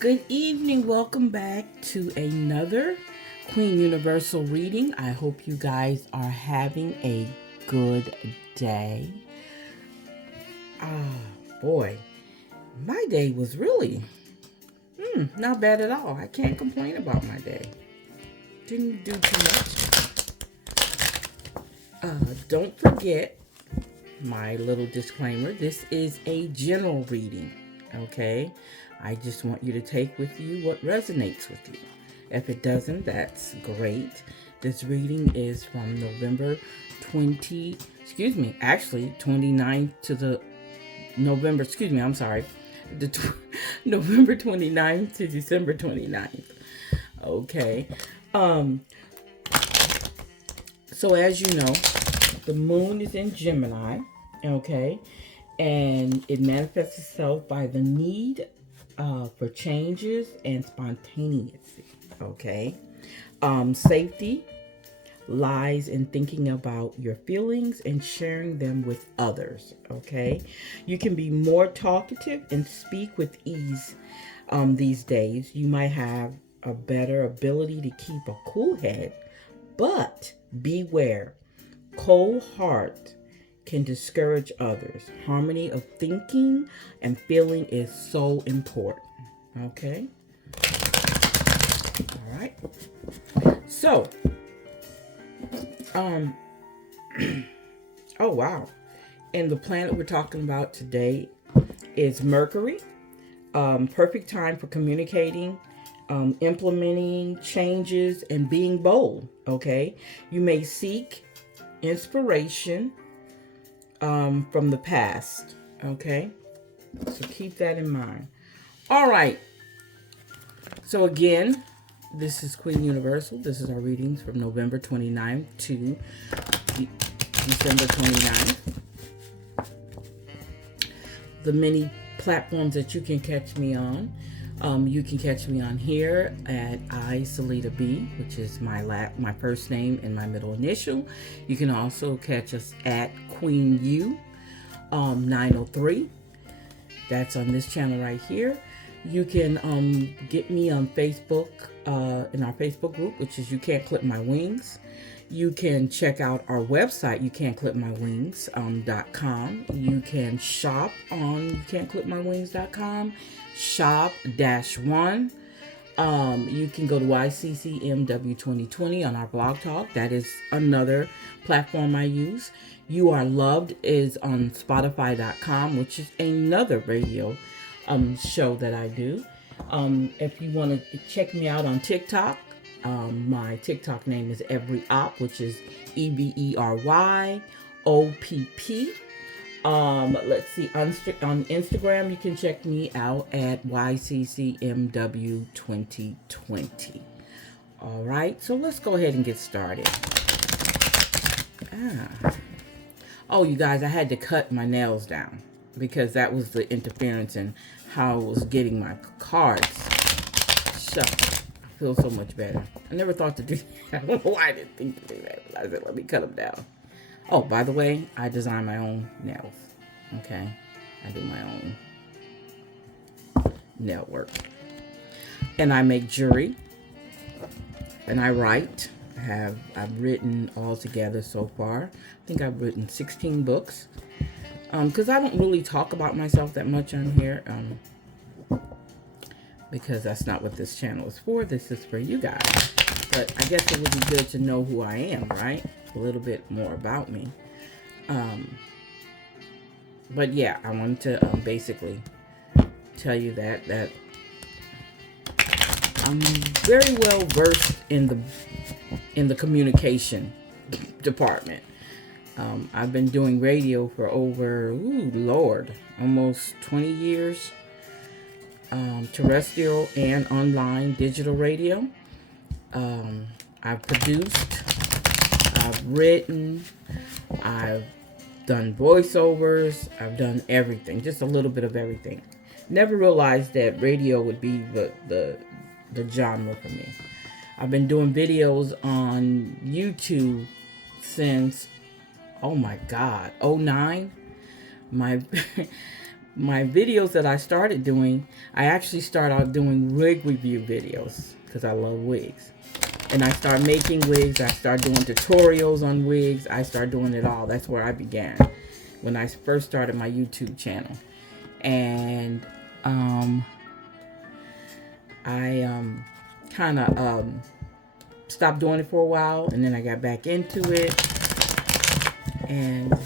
Good evening. Welcome back to another Queen Universal reading. I hope you guys are having a good day. Boy, my day was really not bad at all. I can't complain about my day. Didn't do too much. Don't forget my little disclaimer. This is a general reading, okay? I just want you to take with you what resonates with you. If it doesn't, that's great. This reading is from November 29th to the November, I'm sorry, November 29th to December 29th. Okay. So as you know, the moon is in Gemini, okay? And it manifests itself by the need for changes and spontaneity, okay? Safety lies in thinking about your feelings and sharing them with others, okay? You can be more talkative and speak with ease these days. You might have a better ability to keep a cool head, but beware. Cold heart can discourage others. Harmony of thinking and feeling is so important. Okay? All right. So, oh wow. And the planet we're talking about today is Mercury. Perfect time for communicating, implementing changes, and being bold. Okay? You may seek inspiration from the past. Okay? So keep that in mind. All right. So again, this is Queen Universal. This is our readings from November 29th to December 29th. The many platforms that you can catch me on. You can catch me on here at Salita B, which is my first name and my middle initial. You can also catch us at Queen U 903. That's on this channel right here. You can get me on Facebook in our Facebook group, which is You Can't Clip My Wings. You can check out our website, youcan'tclipmywings.com. You can shop on youcan'tclipmywings.com. Shop-1. You can go to YCCMW 2020 on our blog talk. That is another platform I use. You Are Loved is on Spotify.com, which is another radio show that I do. If you want to check me out on TikTok, my TikTok name is EveryOpp, which is EveryOpp. Let's see, on Instagram, you can check me out at YCCMW 2020. All right, so let's go ahead and get started. Oh, you guys, I had to cut my nails down because that was the interference in how I was getting my cards. So, I feel so much better. I never thought to do that. I don't know why I didn't think to do that. I said, let me cut them down. Oh, by the way, I design my own nails. Okay? I do my own nail work. And I make jewelry. And I write. I've written all together so far. I think I've written 16 books. Because I don't really talk about myself that much on here. Because that's not what this channel is for. This is for you guys. But I guess it would be good to know who I am, right? A little bit more about me. But yeah, I wanted to basically tell you that I'm very well versed in the communication department. I've been doing radio for over, almost 20 years. Terrestrial and online digital radio. I've produced, I've written, I've done voiceovers, I've done everything, just a little bit of everything. Never realized that radio would be the genre for me. I've been doing videos on YouTube since, oh my God, '09. My my videos that I started doing, I actually start out doing wig review videos because I love wigs. And I start making wigs. I start doing tutorials on wigs. I start doing it all. That's where I began when I first started my YouTube channel. And I kind of stopped doing it for a while, and then I got back into it. And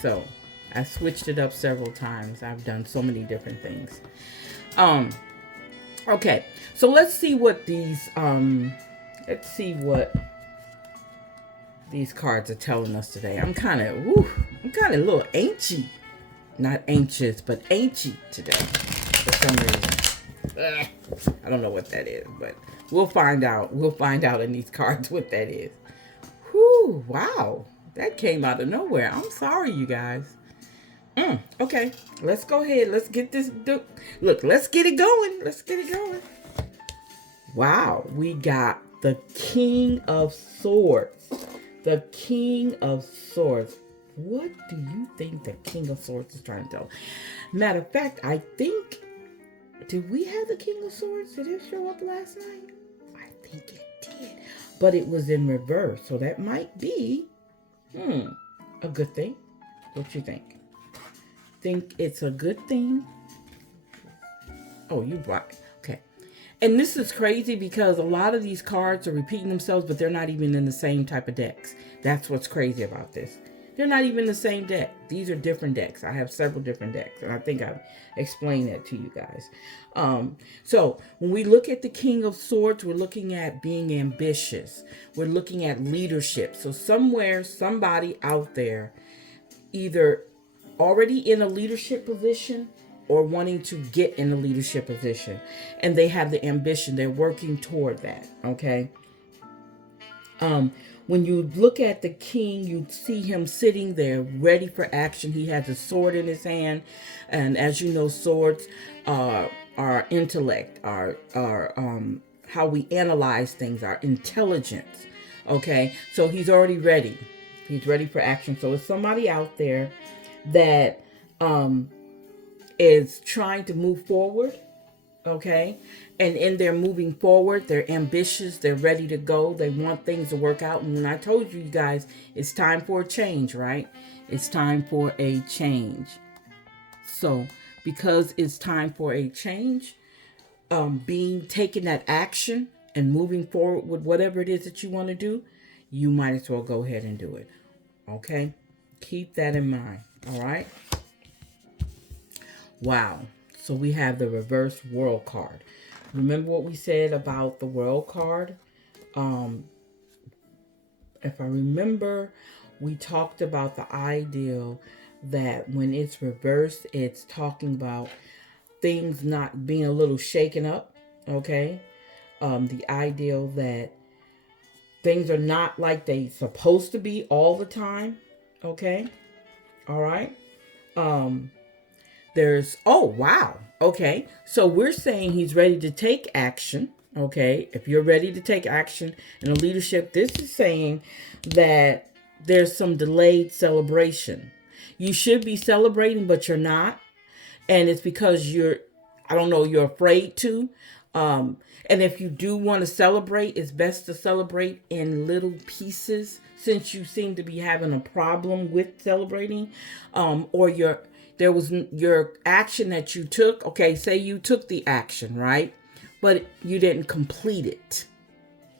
so I switched it up several times. I've done so many different things. Okay, so let's see what these cards are telling us today. I'm kind of a little anchy. Not anxious, but anchy today for some reason. I don't know what that is, but we'll find out. We'll find out in these cards what that is. Whew, wow. That came out of nowhere. I'm sorry, you guys. Okay, let's go ahead. Let's get this. Look, let's get it going. Let's get it going. Wow, we got the King of Swords. The King of Swords. What do you think the King of Swords is trying to tell? Matter of fact, I think, did we have the King of Swords? Did it show up last night? I think it did. But it was in reverse. So that might be, a good thing. What you think? Think it's a good thing? Oh, you brought it. Okay. And this is crazy because a lot of these cards are repeating themselves, but they're not even in the same type of decks. That's what's crazy about this. They're not even the same deck. These are different decks. I have several different decks, and I think I've explained that to you guys. So when we look at the King of Swords, we're looking at being ambitious. We're looking at leadership. So somewhere, somebody out there, either already in a leadership position or wanting to get in a leadership position, and they have the ambition. They're working toward that. Okay. When you look at the king, you see him sitting there ready for action. He has a sword in his hand. And as you know, swords are our intellect, our how we analyze things, our intelligence. Okay, so he's already ready. He's ready for action. So it's somebody out there that is trying to move forward. Okay, and in their moving forward, they're ambitious, they're ready to go, they want things to work out. And when I told you guys, it's time for a change, right? It's time for a change. So because it's time for a change, taking that action and moving forward with whatever it is that you want to do, you might as well go ahead and do it. Okay, keep that in mind. All right. Wow. So we have the reverse world card. Remember what we said about the world card? If I remember, we talked about the ideal that when it's reversed, it's talking about things not being a little shaken up. Okay. The ideal that things are not like they supposed to be all the time. Okay. All right. Oh, wow. Okay. So we're saying he's ready to take action. Okay. If you're ready to take action in a leadership, this is saying that there's some delayed celebration. You should be celebrating, but you're not. And it's because you're afraid to. And if you do want to celebrate, it's best to celebrate in little pieces since you seem to be having a problem with celebrating, or your action that you took. Okay, say you took the action, right? But you didn't complete it.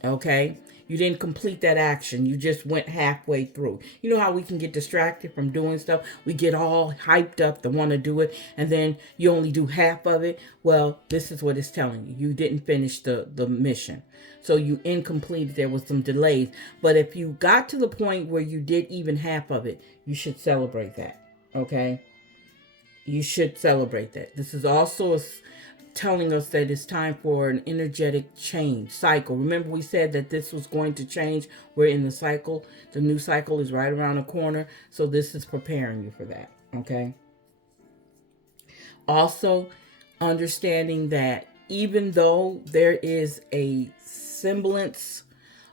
Okay? You didn't complete that action. You just went halfway through. You know how we can get distracted from doing stuff? We get all hyped up to want to do it, and then you only do half of it. Well, this is what it's telling you. You didn't finish the mission. So you incomplete. There was some delays. But if you got to the point where you did even half of it, you should celebrate that. Okay? You should celebrate that. This is also telling us that it's time for an energetic change cycle. Remember we said that this was going to change. We're in the cycle. The new cycle is right around the corner. So this is preparing you for that. Okay. Also, understanding that even though there is a semblance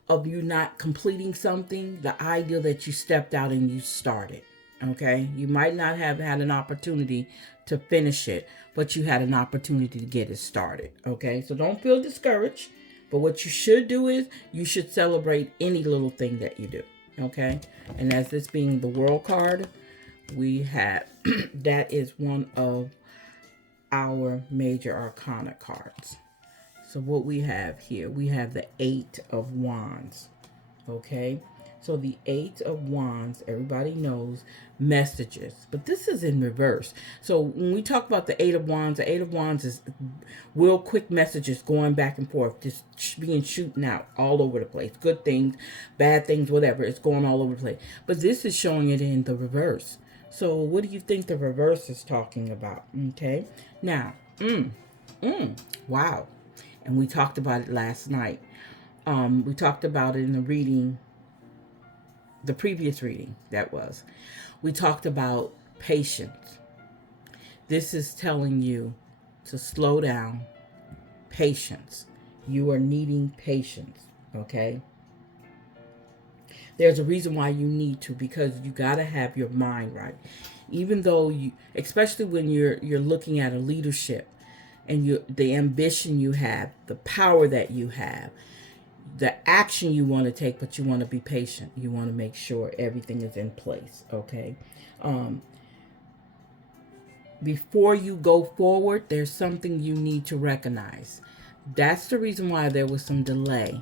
of you not completing something, the idea that you stepped out and you started. Okay, you might not have had an opportunity to finish it, but you had an opportunity to get it started. Okay, so don't feel discouraged. But what you should do is you should celebrate any little thing that you do. Okay, and as this being the world card, we have that is one of our major arcana cards. So what we have here, we have the Eight of Wands. Okay, so the Eight of Wands, everybody knows messages, but this is in reverse. So when we talk about the Eight of Wands is real quick messages going back and forth, just being shooting out all over the place. Good things, bad things, whatever. It's going all over the place. But this is showing it in the reverse. So what do you think the reverse is talking about? Okay, now, wow. And we talked about it last night. We talked about it in the reading, the previous reading that was. We talked about patience. This is telling you to slow down. Patience. You are needing patience, okay? There's a reason why you need to, because you got to have your mind right. Even though you, especially when you're looking at a leadership and the ambition you have, the power that you have, the action you want to take, but you want to be patient. You want to make sure everything is in place, okay? Before you go forward, there's something you need to recognize. That's the reason why there was some delay,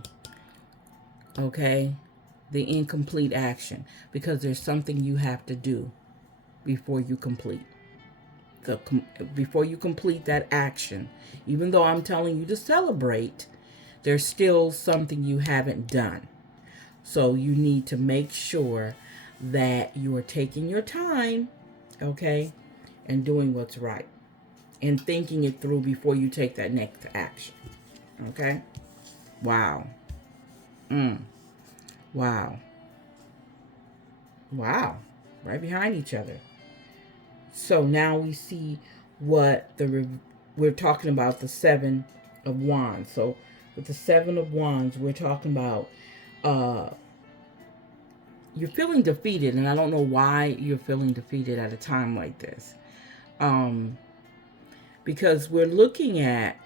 okay? The incomplete action, because there's something you have to do before you complete. Before you complete that action, even though I'm telling you to celebrate, there's still something you haven't done. So you need to make sure that you are taking your time, okay, and doing what's right and thinking it through before you take that next action. Okay? Wow. Wow. Wow. Right behind each other. So now we see what we're talking about, the Seven of Wands. So with the Seven of Wands, we're talking about you're feeling defeated, and I don't know why you're feeling defeated at a time like this. Because we're looking at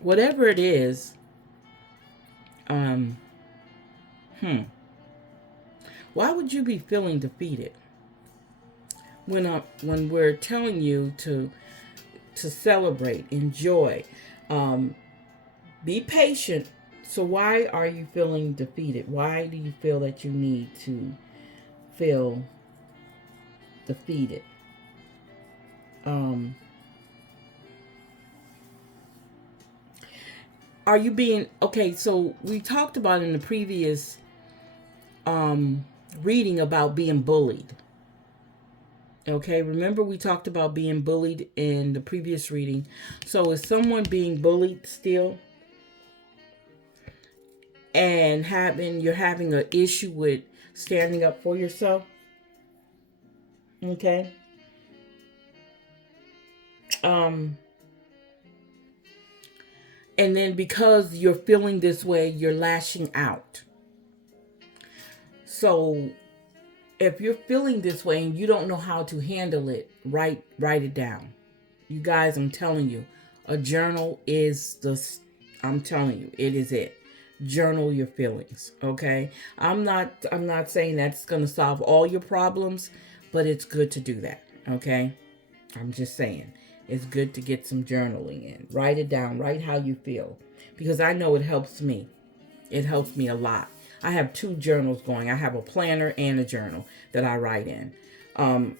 whatever it is. Why would you be feeling defeated when we're telling you to celebrate, enjoy, be patient? So why are you feeling defeated? Why do you feel that you need to feel defeated? Are you being okay? So we talked about in the previous reading about being bullied. Okay, remember we talked about being bullied in the previous reading. So is someone being bullied still? And you're having an issue with standing up for yourself? Okay. And then because you're feeling this way, you're lashing out. So if you're feeling this way and you don't know how to handle it, write it down. You guys, I'm telling you, a journal is I'm telling you, it is it. Journal your feelings, okay? I'm not saying that's going to solve all your problems, but it's good to do that, okay? I'm just saying. It's good to get some journaling in. Write it down. Write how you feel, because I know it helps me. It helps me a lot. I have two journals going. I have a planner and a journal that I write in. And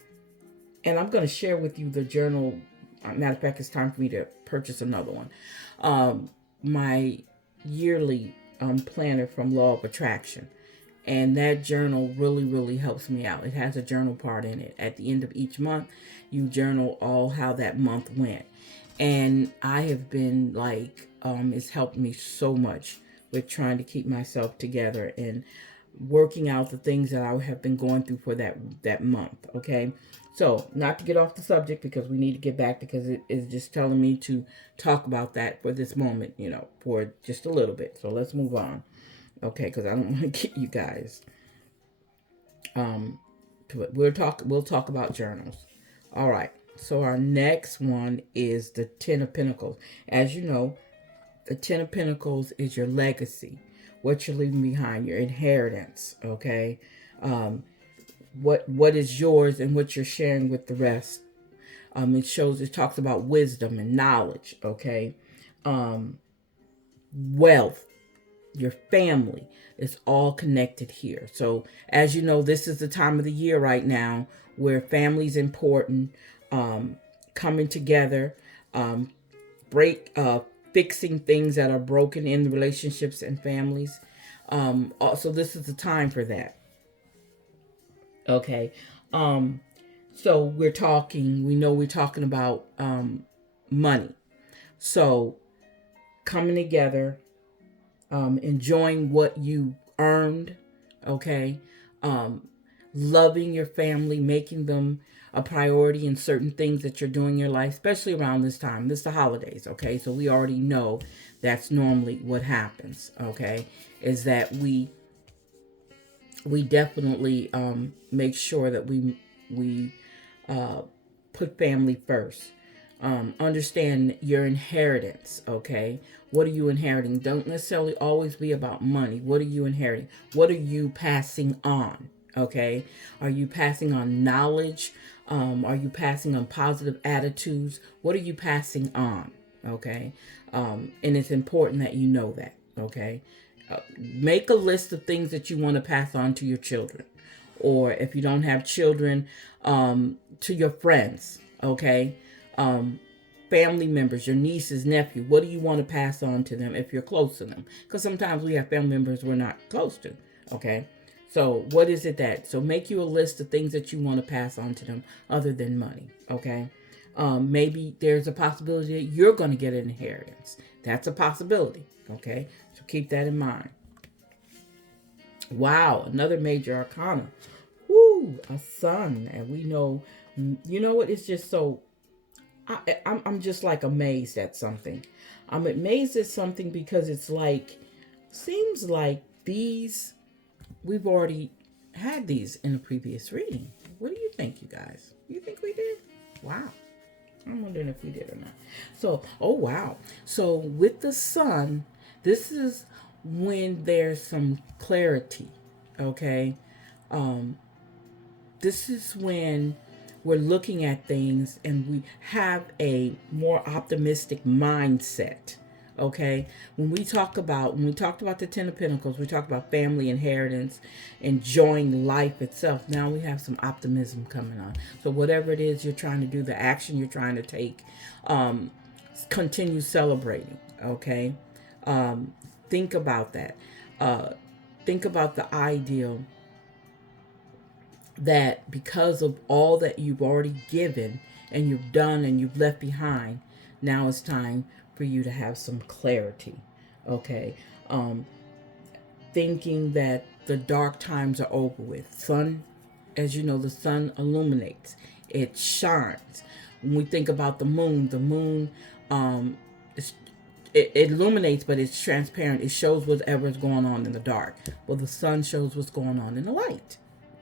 I'm going to share with you the journal. Matter of fact, it's time for me to purchase another one. My yearly planner from Law of Attraction. And that journal really, really helps me out. It has a journal part in it. At the end of each month, you journal all how that month went. And I have been like, it's helped me so much with trying to keep myself together and working out the things that I have been going through for that month. Okay. So not to get off the subject, because we need to get back, because it is just telling me to talk about that for this moment, for just a little bit. So let's move on. Okay, because I don't want to get you guys. Um, we'll talk about journals. All right. So our next one is the Ten of Pentacles. As you know, the Ten of Pentacles is your legacy, what you're leaving behind, your inheritance. Okay, um, what is yours and what you're sharing with the rest. It talks about wisdom and knowledge. Okay, um, wealth, your family is all connected here. So as you know, this is the time of the year right now where family is important. Um, Coming together, um, break fixing things that are broken in the relationships and families. Also, this is the time for that. Okay. Um, so we know we're talking about money. So coming together, enjoying what you earned, okay, um, loving your family, making them a priority in certain things that you're doing in your life, especially around this time. This is the holidays, okay? So we already know that's normally what happens, okay? Is that we definitely make sure that we uh, put family first. Understand your inheritance, okay? What are you inheriting? Don't necessarily always be about money. What are you inheriting? What are you passing on, okay? Are you passing on knowledge? Are you passing on positive attitudes? What are you passing on, okay? And it's important that you know that, okay? Make a list of things that you want to pass on to your children, or if you don't have children, to your friends, okay? um, Family members, your nieces, nephew, what do you want to pass on to them if you're close to them? Because sometimes we have family members we're not close to, okay? So what is it that, so make you a list of things that you want to pass on to them other than money, okay? Maybe there's a possibility that you're going to get an inheritance. That's a possibility, okay? So keep that in mind. Wow, another major arcana. Woo, a sun. And we know, you know what? It's just so I'm just like amazed at something. I'm amazed at something because it's like, seems like these, we've already had these in a previous reading. What do you think, you guys? You think we did? Wow. I'm wondering if we did or not. So, oh wow. So with the sun, this is when there's some clarity, okay? Um, this is when we're looking at things and we have a more optimistic mindset, okay? When we talked about the Ten of Pentacles, we talked about family, inheritance, enjoying life itself. Now we have some optimism coming on. So whatever it is you're trying to do, the action you're trying to take, um, continue celebrating, okay? um, think about that. uh, think about the ideal that because of all that you've already given and you've done and you've left behind, now it's time for you to have some clarity. Okay. Um, Thinking that the dark times are over with. Sun, as you know, the sun illuminates, it shines. When we think about the moon, um, it illuminates, but it's transparent. It shows whatever's going on in the dark. Well, the sun shows what's going on in the light.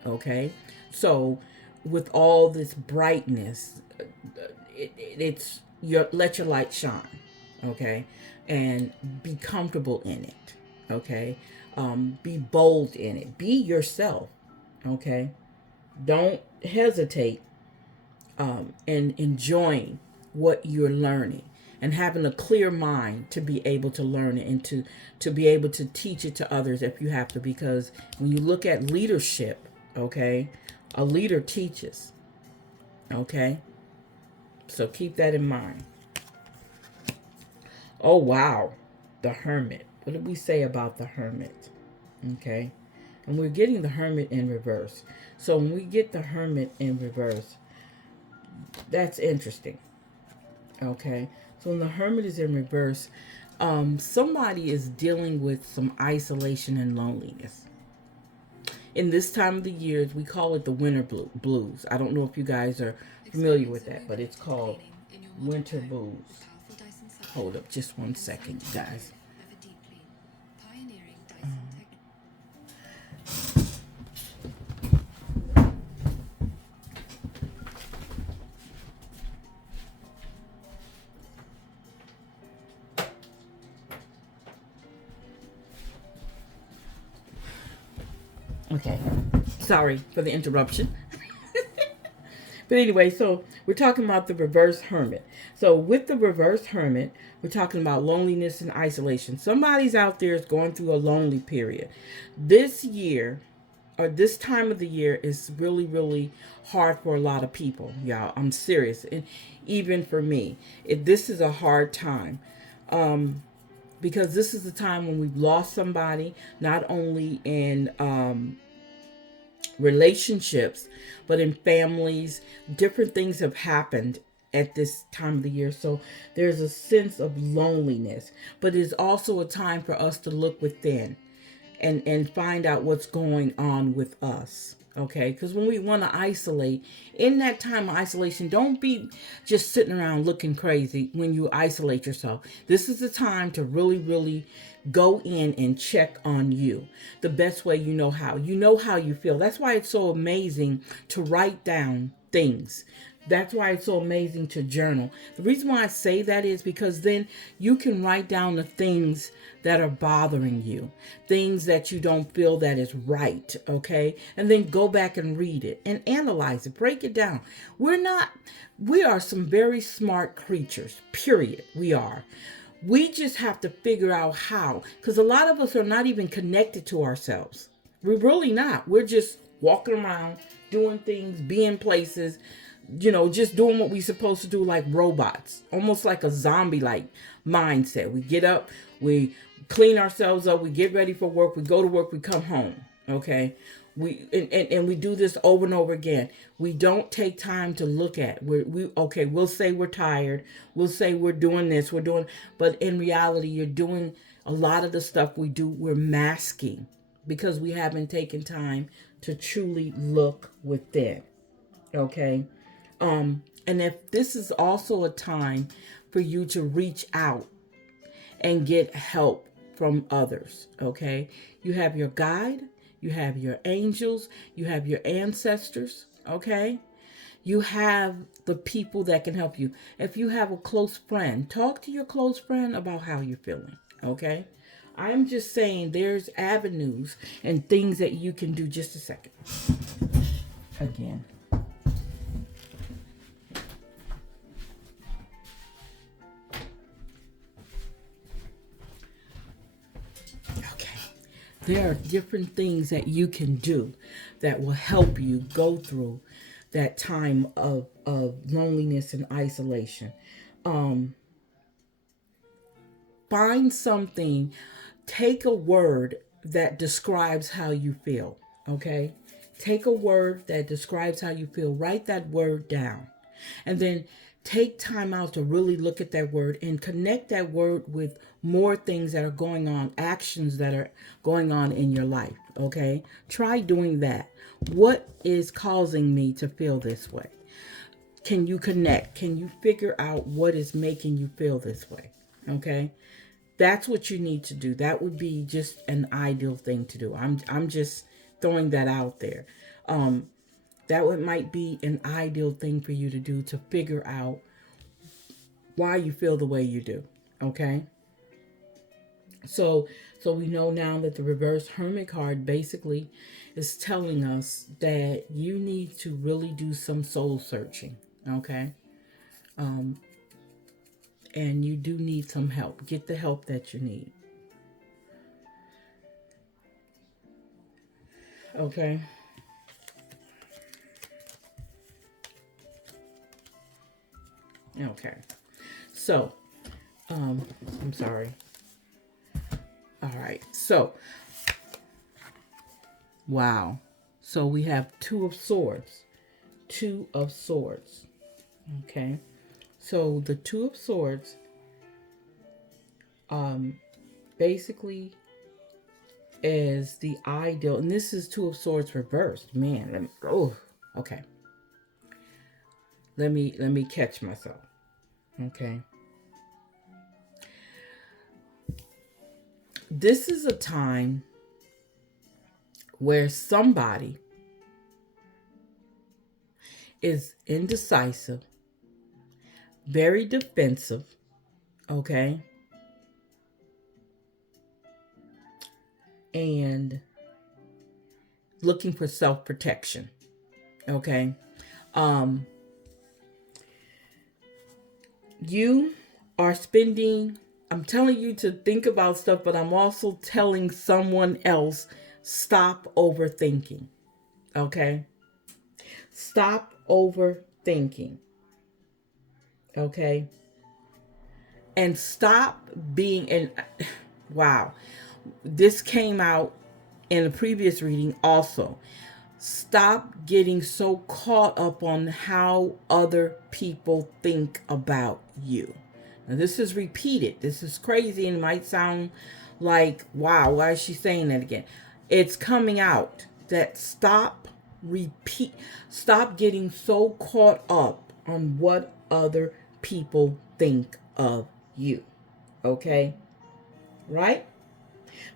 Okay, so with all this brightness, it's your let your light shine. Okay, and be comfortable in it. Okay, be bold in it. Be yourself. Okay, don't hesitate in enjoying what you're learning and having a clear mind to be able to learn it and to be able to teach it to others if you have to, because when you look at leadership, okay, a leader teaches. Okay, so keep that in mind. Oh wow, the Hermit. What did we say about the Hermit? Okay, and we're getting the Hermit in reverse. So when we get the Hermit in reverse, that's interesting. Okay, so when the Hermit is in reverse, somebody is dealing with some isolation and loneliness. In this time of the year, we call it the winter blues. I don't know if you guys are familiar with that, but it's called winter blues. Hold up just one second, guys. Okay. Sorry for the interruption. But anyway, so we're talking about the reverse hermit. So with the reverse hermit, we're talking about loneliness and isolation. Somebody's out there is going through a lonely period. This year, or this time of the year, is really, really hard for a lot of people, y'all. I'm serious. And even for me, this is a hard time. Because this is the time when we've lost somebody, not only in relationships, but in families. Different things have happened at this time of the year. So there's a sense of loneliness, but it's also a time for us to look within and find out what's going on with us. Okay, because when we want to isolate, in that time of isolation, don't be just sitting around looking crazy when you isolate yourself. This is the time to really, really go in and check on you the best way you know how. You know how you feel. That's why it's so amazing to write down things. That's why it's so amazing to journal. The reason why I say that is because then you can write down the things that are bothering you, things that you don't feel that is right, okay? And then go back and read it and analyze it, break it down. We are some very smart creatures, period. We are. We just have to figure out how, because a lot of us are not even connected to ourselves. We're really not. We're just walking around, doing things, being places, just doing what we're supposed to do like robots, almost like a zombie like mindset. We get up, we clean ourselves up, we get ready for work, we go to work, we come home. Okay. And we do this over and over again. We don't take time to look at we'll say we're tired, we'll say we're doing this, but in reality you're doing a lot of the stuff we do, we're masking because we haven't taken time to truly look within. Okay. And if this is also a time for you to reach out and get help from others, okay? You have your guide, you have your angels, you have your ancestors, okay? You have the people that can help you. If you have a close friend, talk to your close friend about how you're feeling, okay? I'm just saying there's avenues and things that you can do. Just a second. Again. There are different things that you can do that will help you go through that time of loneliness and isolation. Find something, take a word that describes how you feel, okay? Take a word that describes how you feel, write that word down, and then take time out to really look at that word and connect that word with more things that are going on, actions that are going on in your life, okay? Try doing that. What is causing me to feel this way? Can you connect? Can you figure out what is making you feel this way? Okay? That's what you need to do. That would be just an ideal thing to do. I'm just throwing that out there. Might be an ideal thing for you to do to figure out why you feel the way you do. Okay? So we know now that the reverse hermit card basically is telling us that you need to really do some soul searching. Okay? And you do need some help. Get the help that you need. Okay? Okay. So, I'm sorry. All right. So, wow. So we have Two of Swords. Two of Swords. Okay. So the Two of Swords basically is the ideal, and this is Two of Swords reversed. Man, okay. Let me catch myself. Okay. This is a time where somebody is indecisive, very defensive, okay? And looking for self-protection. Okay. Um, you are spending, I'm telling you to think about stuff, but I'm also telling someone else, stop overthinking. Okay. Stop overthinking. Okay. And stop being, and wow, this came out in a previous reading also. Stop getting so caught up on how other people think about you. Now, this is repeated. This is crazy and it might sound like, wow, why is she saying that again? It's coming out that stop getting so caught up on what other people think of you. Okay? Right?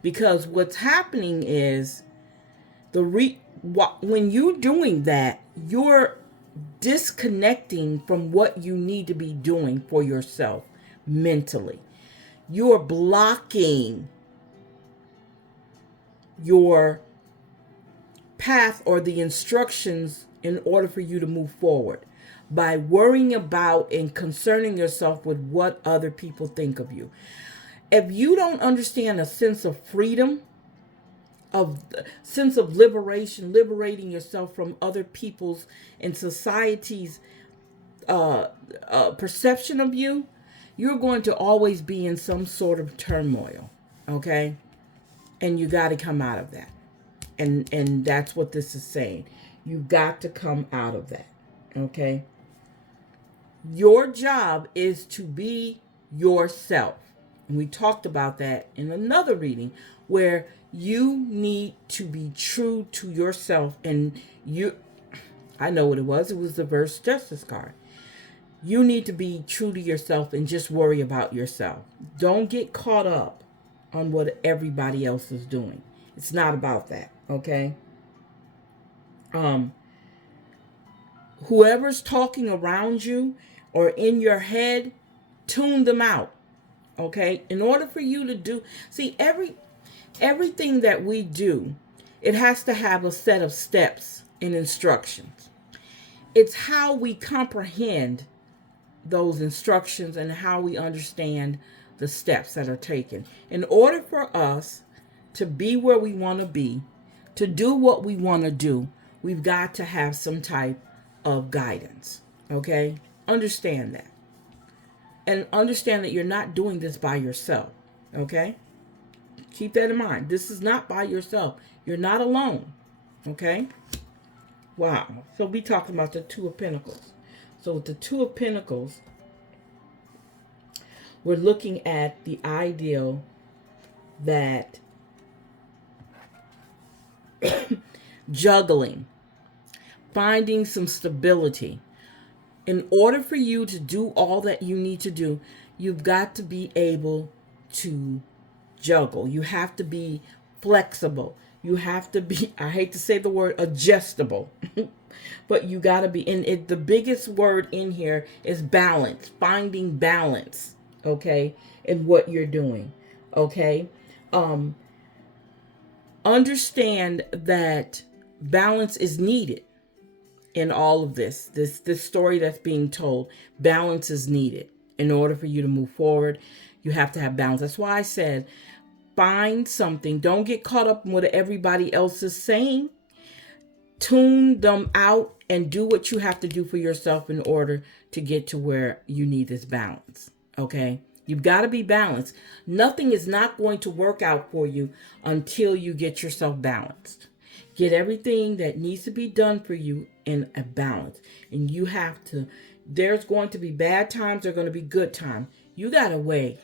Because what's happening is when you're doing that, you're disconnecting from what you need to be doing for yourself mentally. You're blocking your path or the instructions in order for you to move forward by worrying about and concerning yourself with what other people think of you. If you don't understand a sense of freedom, of sense of liberating yourself from other people's and society's perception of you, you're going to always be in some sort of turmoil. Okay, and you got to come out of that. And that's what this is saying. You got to come out of that. Okay, your job is to be yourself. And we talked about that in another reading where you need to be true to yourself. And I know what it was. It was the verse justice card. You need to be true to yourself and just worry about yourself. Don't get caught up on what everybody else is doing. It's not about that, okay? Whoever's talking around you or in your head, tune them out, okay? In order for you to do, see, everything that we do, it has to have a set of steps and instructions. It's how we comprehend those instructions and how we understand the steps that are taken. In order for us to be where we want to be, to do what we want to do, we've got to have some type of guidance. Okay? Understand that. And understand that you're not doing this by yourself. Okay? Keep that in mind. This is not by yourself. You're not alone. Okay? Wow. So we talking about the Two of Pentacles. So with the Two of Pentacles, we're looking at the ideal that juggling, finding some stability. In order for you to do all that you need to do, you've got to be able to juggle. You have to be flexible. You have to be, I hate to say the word adjustable, but you got to be, and the biggest word in here is balance, finding balance, okay, in what you're doing, okay? Understand that balance is needed in all of this story that's being told. Balance is needed in order for you to move forward. You have to have balance. That's why I said find something. Don't get caught up in what everybody else is saying. Tune them out and do what you have to do for yourself in order to get to where you need this balance. Okay? You've got to be balanced. Nothing is not going to work out for you until you get yourself balanced. Get everything that needs to be done for you in a balance. And you have to, there's going to be bad times, there's going to be good times. You got to weigh.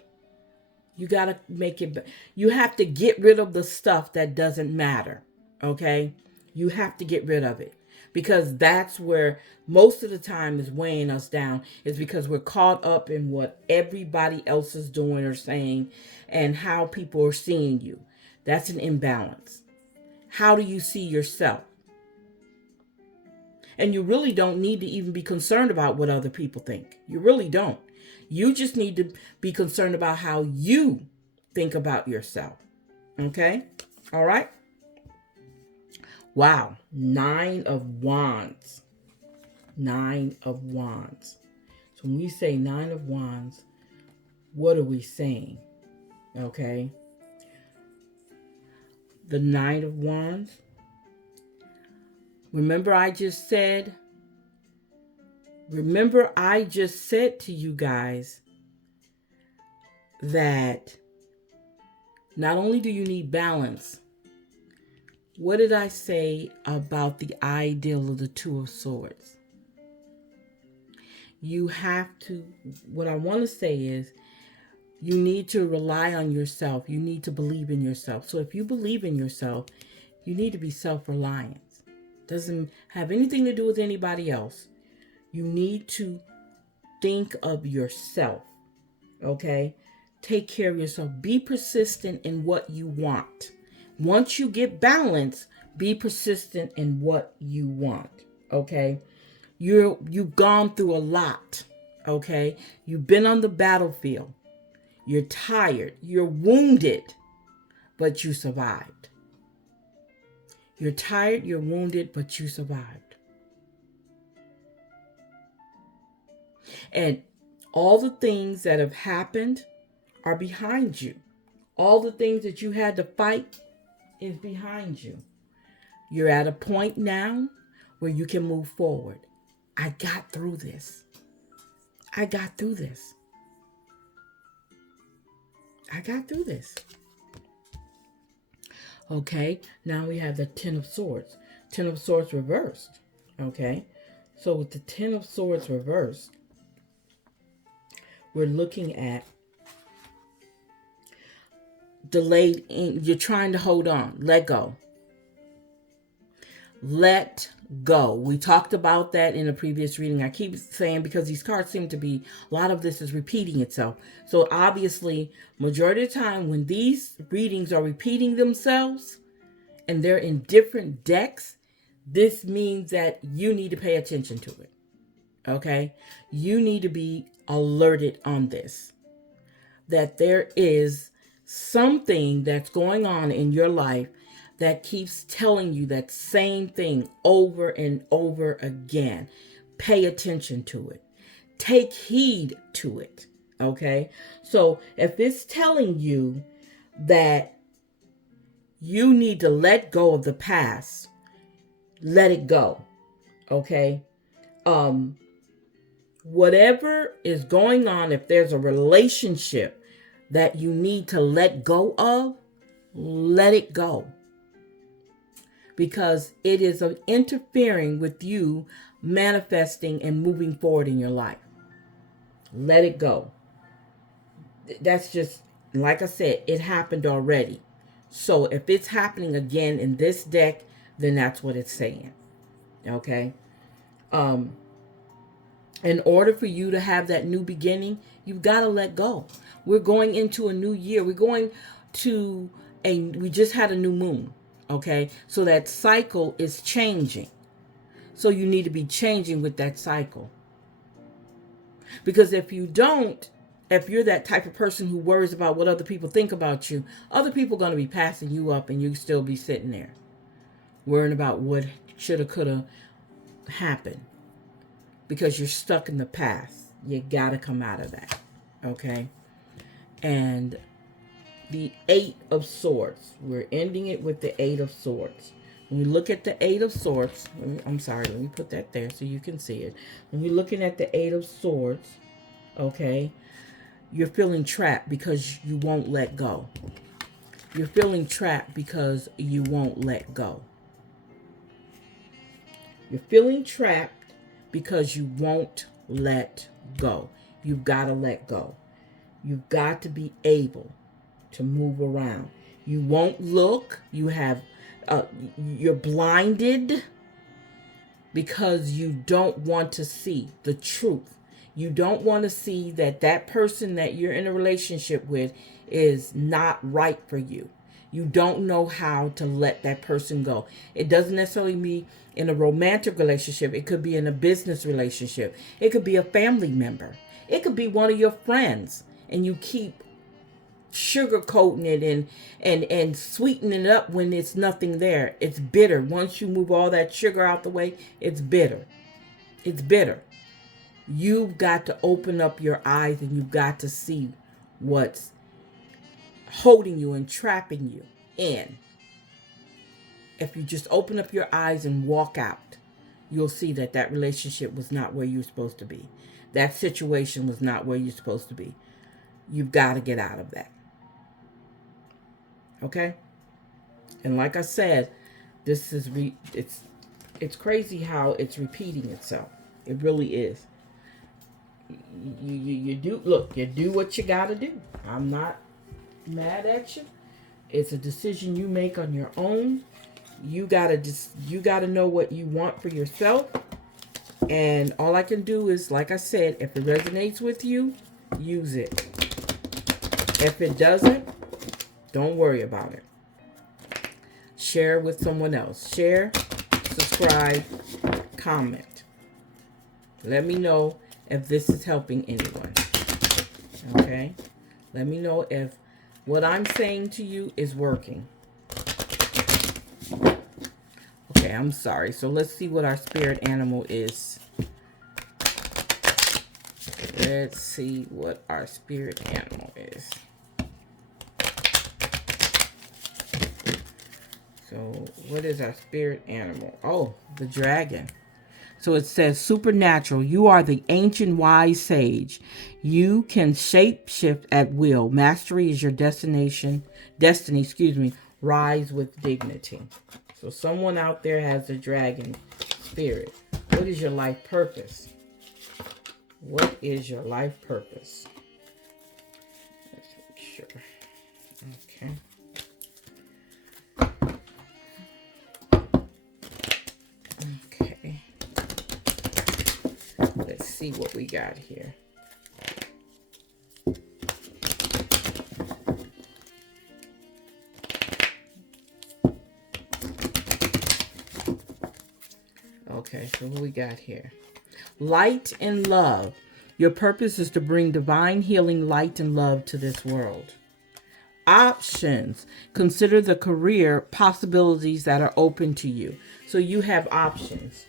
You got to make it, you have to get rid of the stuff that doesn't matter. Okay? You have to get rid of it. Because that's where most of the time is weighing us down, is because we're caught up in what everybody else is doing or saying and how people are seeing you. That's an imbalance. How do you see yourself? And you really don't need to even be concerned about what other people think. You really don't. You just need to be concerned about how you think about yourself. Okay? All right? Wow. 9 of Wands. 9 of Wands. So when we say 9 of Wands, what are we saying? Okay. The 9 of Wands. Remember I just said to you guys that not only do you need balance, what did I say about the ideal of the 2 of Swords? You have to, what I want to say is, you need to rely on yourself. You need to believe in yourself. So if you believe in yourself, you need to be self-reliant. Doesn't have anything to do with anybody else. You need to think of yourself. Okay? Take care of yourself. Be persistent in what you want. Once you get balance, be persistent in what you want. Okay? You've gone through a lot. Okay? You've been on the battlefield. You're tired. You're wounded, but you survived. You're tired, you're wounded, but you survived. And all the things that have happened are behind you. All the things that you had to fight is behind you. You're at a point now where you can move forward. I got through this. I got through this. I got through this. Okay, now we have the 10 of Swords. 10 of Swords reversed. Okay, so with the 10 of Swords reversed, we're looking at delayed. You're trying to hold on. Let go. Let go. We talked about that in a previous reading. I keep saying because these cards seem to be, a lot of this is repeating itself. So obviously, majority of the time when these readings are repeating themselves and they're in different decks, this means that you need to pay attention to it. Okay? You need to be alerted on this. That there is something that's going on in your life that keeps telling you that same thing over and over again. Pay attention to it. Take heed to it. Okay? So if it's telling you that you need to let go of the past, let it go. Okay? Whatever is going on, if there's a relationship that you need to let go of, let it go. Because it is interfering with you manifesting and moving forward in your life. Let it go. That's just, like I said, it happened already. So if it's happening again in this deck, then that's what it's saying. Okay? In order for you to have that new beginning, you've got to let go. We're going into a new year. We're going to we just had a new moon. Okay, so that cycle is changing. So you need to be changing with that cycle. Because if you don't, if you're that type of person who worries about what other people think about you, other people are going to be passing you up and you still be sitting there worrying about what shoulda, coulda happened. Because you're stuck in the past. You got to come out of that. Okay? And the 8 of Swords. We're ending it with the 8 of Swords. When we look at the 8 of Swords, let me put that there so you can see it. When we're looking at the 8 of Swords, okay, you're feeling trapped because you won't let go. You're feeling trapped because you won't let go. You're feeling trapped because you won't let go. You've got to let go. You've got to be able to move around. You won't look. You're blinded because you don't want to see the truth. You don't want to see that person that you're in a relationship with is not right for you. You don't know how to let that person go. It doesn't necessarily mean in a romantic relationship. It could be in a business relationship. It could be a family member. It could be one of your friends. And you keep sugarcoating it and sweetening it up when it's nothing there. It's bitter. Once you move all that sugar out the way, it's bitter. It's bitter. You've got to open up your eyes and you've got to see what's holding you and trapping you in. If you just open up your eyes and walk out, you'll see that that relationship was not where you're supposed to be. That situation was not where you're supposed to be. You've got to get out of that. Okay? And like I said, this is it's crazy how it's repeating itself. It really is. You do what you got to do. I'm not mad at you. It's a decision you make on your own. You gotta know what you want for yourself. And all I can do is, like I said, if it resonates with you, use it. If it doesn't, don't worry about it. Share with someone else. Share, subscribe, comment. Let me know if this is helping anyone. Okay? Let me know if what I'm saying to you is working. Okay, I'm sorry. So let's see what our spirit animal is. Let's see what our spirit animal is. So what is our spirit animal? Oh, the dragon. So it says, supernatural. You are the ancient wise sage. You can shape shift at will. Mastery is your destiny, rise with dignity. So someone out there has a dragon spirit. What is your life purpose? What is your life purpose? Let's make sure. Okay. Let's see what we got here. Okay, so what we got here? Light and love. Your purpose is to bring divine healing, light, and love to this world. Options. Consider the career possibilities that are open to you. So you have options.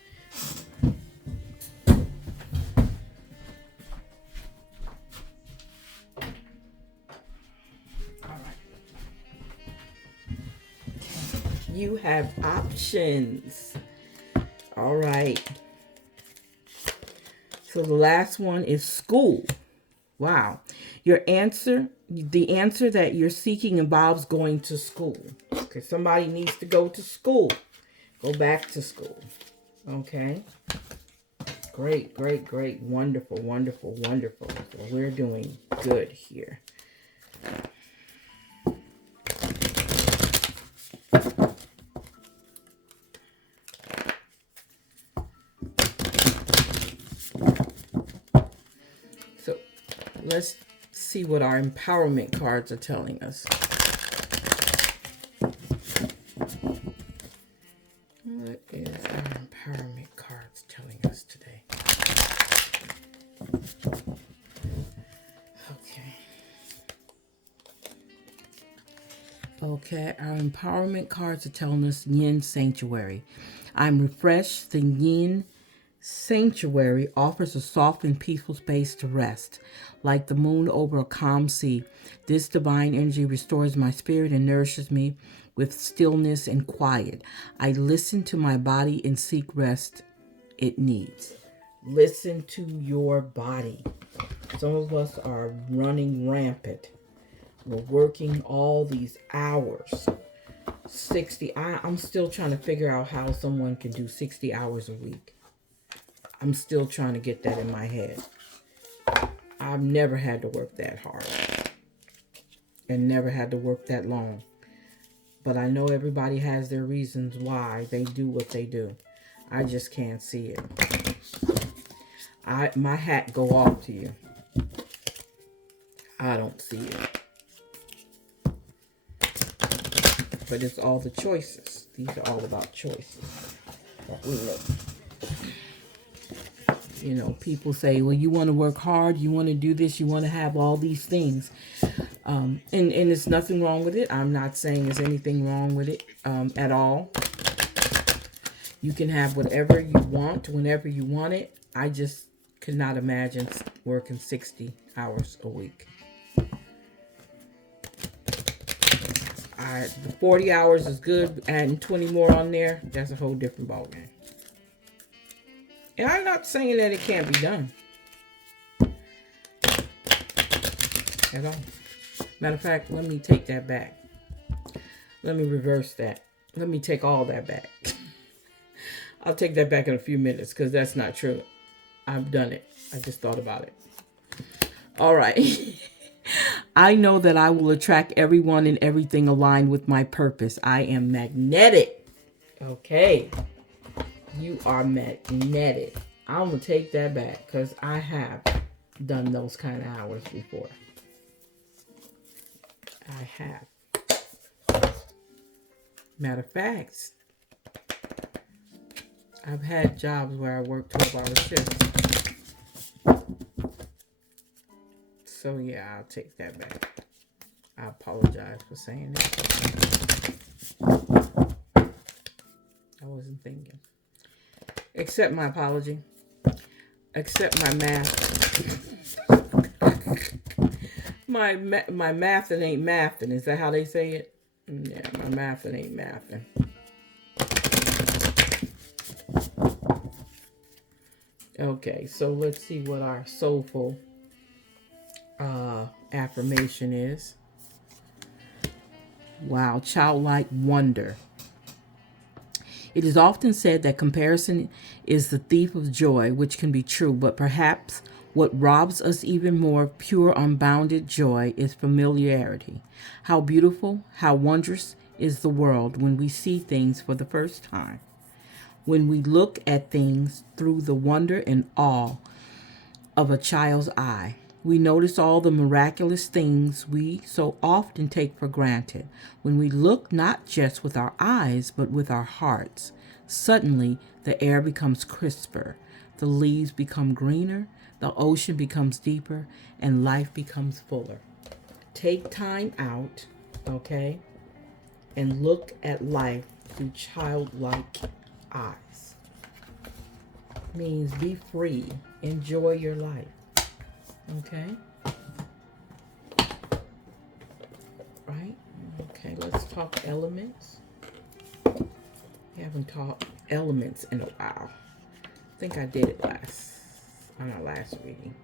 You have options. All right. So the last one is school. Wow. The answer that you're seeking involves going to school. Okay, somebody needs to go to school. Go back to school. Okay. Great, great, great. Wonderful, wonderful, wonderful. So we're doing good here. So let's see what our empowerment cards are telling us. What is our empowerment cards telling us today? Okay, our empowerment cards are telling us Yin Sanctuary. I'm refreshed. The Yin Sanctuary offers a soft and peaceful space to rest. Like the moon over a calm sea, this divine energy restores my spirit and nourishes me with stillness and quiet. I listen to my body and seek rest it needs. Listen to your body. Some of us are running rampant. We're working all these hours. 60. I'm still trying to figure out how someone can do 60 hours a week. I'm still trying to get that in my head. I've never had to work that hard. And never had to work that long. But I know everybody has their reasons why they do what they do. I just can't see it. My hat go off to you. I don't see it. But it's all the choices. These are all about choices that we make. You know, people say, well, you want to work hard, you want to do this, you want to have all these things. And there's nothing wrong with it. I'm not saying there's anything wrong with it at all. You can have whatever you want whenever you want it. I just could not imagine working 60 hours a week. The 40 hours is good. Adding 20 more on there, that's a whole different ballgame. And I'm not saying that it can't be done. At all. Matter of fact, let me take that back. Let me reverse that. Let me take all that back. I'll take that back in a few minutes because that's not true. I've done it. I just thought about it. All right. I know that I will attract everyone and everything aligned with my purpose. I am magnetic. Okay. You are magnetic. I'm going to take that back because I have done those kind of hours before. I have. Matter of fact, I've had jobs where I worked 12-hour shifts. So yeah, I'll take that back. I apologize for saying it. I wasn't thinking. Accept my apology. Accept my math. my mathin' ain't mathin'. Is that how they say it? Yeah, my mathin' ain't mathin'. Okay, so let's see what our soulful affirmation is. Wow, childlike wonder. It is often said that comparison is the thief of joy, which can be true, but perhaps what robs us even more of pure, unbounded joy is familiarity. How beautiful, how wondrous is the world when we see things for the first time. When we look at things through the wonder and awe of a child's eye, we notice all the miraculous things we so often take for granted. When we look not just with our eyes, but with our hearts, suddenly the air becomes crisper, the leaves become greener, the ocean becomes deeper, and life becomes fuller. Take time out, okay, and look at life through childlike eyes. Means be free, enjoy your life. Okay. Right? Okay, let's talk elements. We haven't talked elements in a while. I think I did it on our last reading.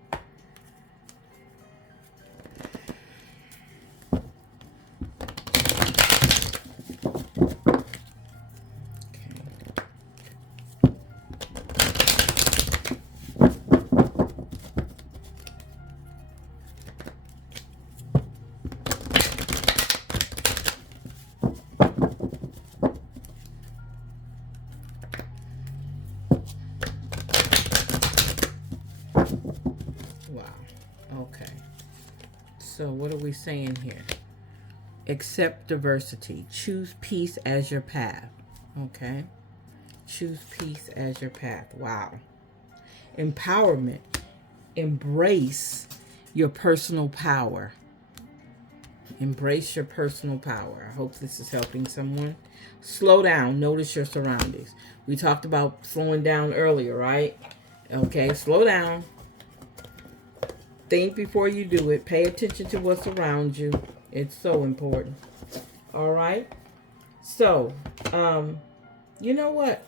Okay. So what are we saying here? Accept diversity. Choose peace as your path. Okay. Choose peace as your path. Wow. Empowerment. Embrace your personal power. Embrace your personal power. I hope this is helping someone. Slow down. Notice your surroundings. We talked about slowing down earlier, right? Okay. Slow down. Think before you do it. Pay attention to what's around you. It's so important. All right. So, you know what?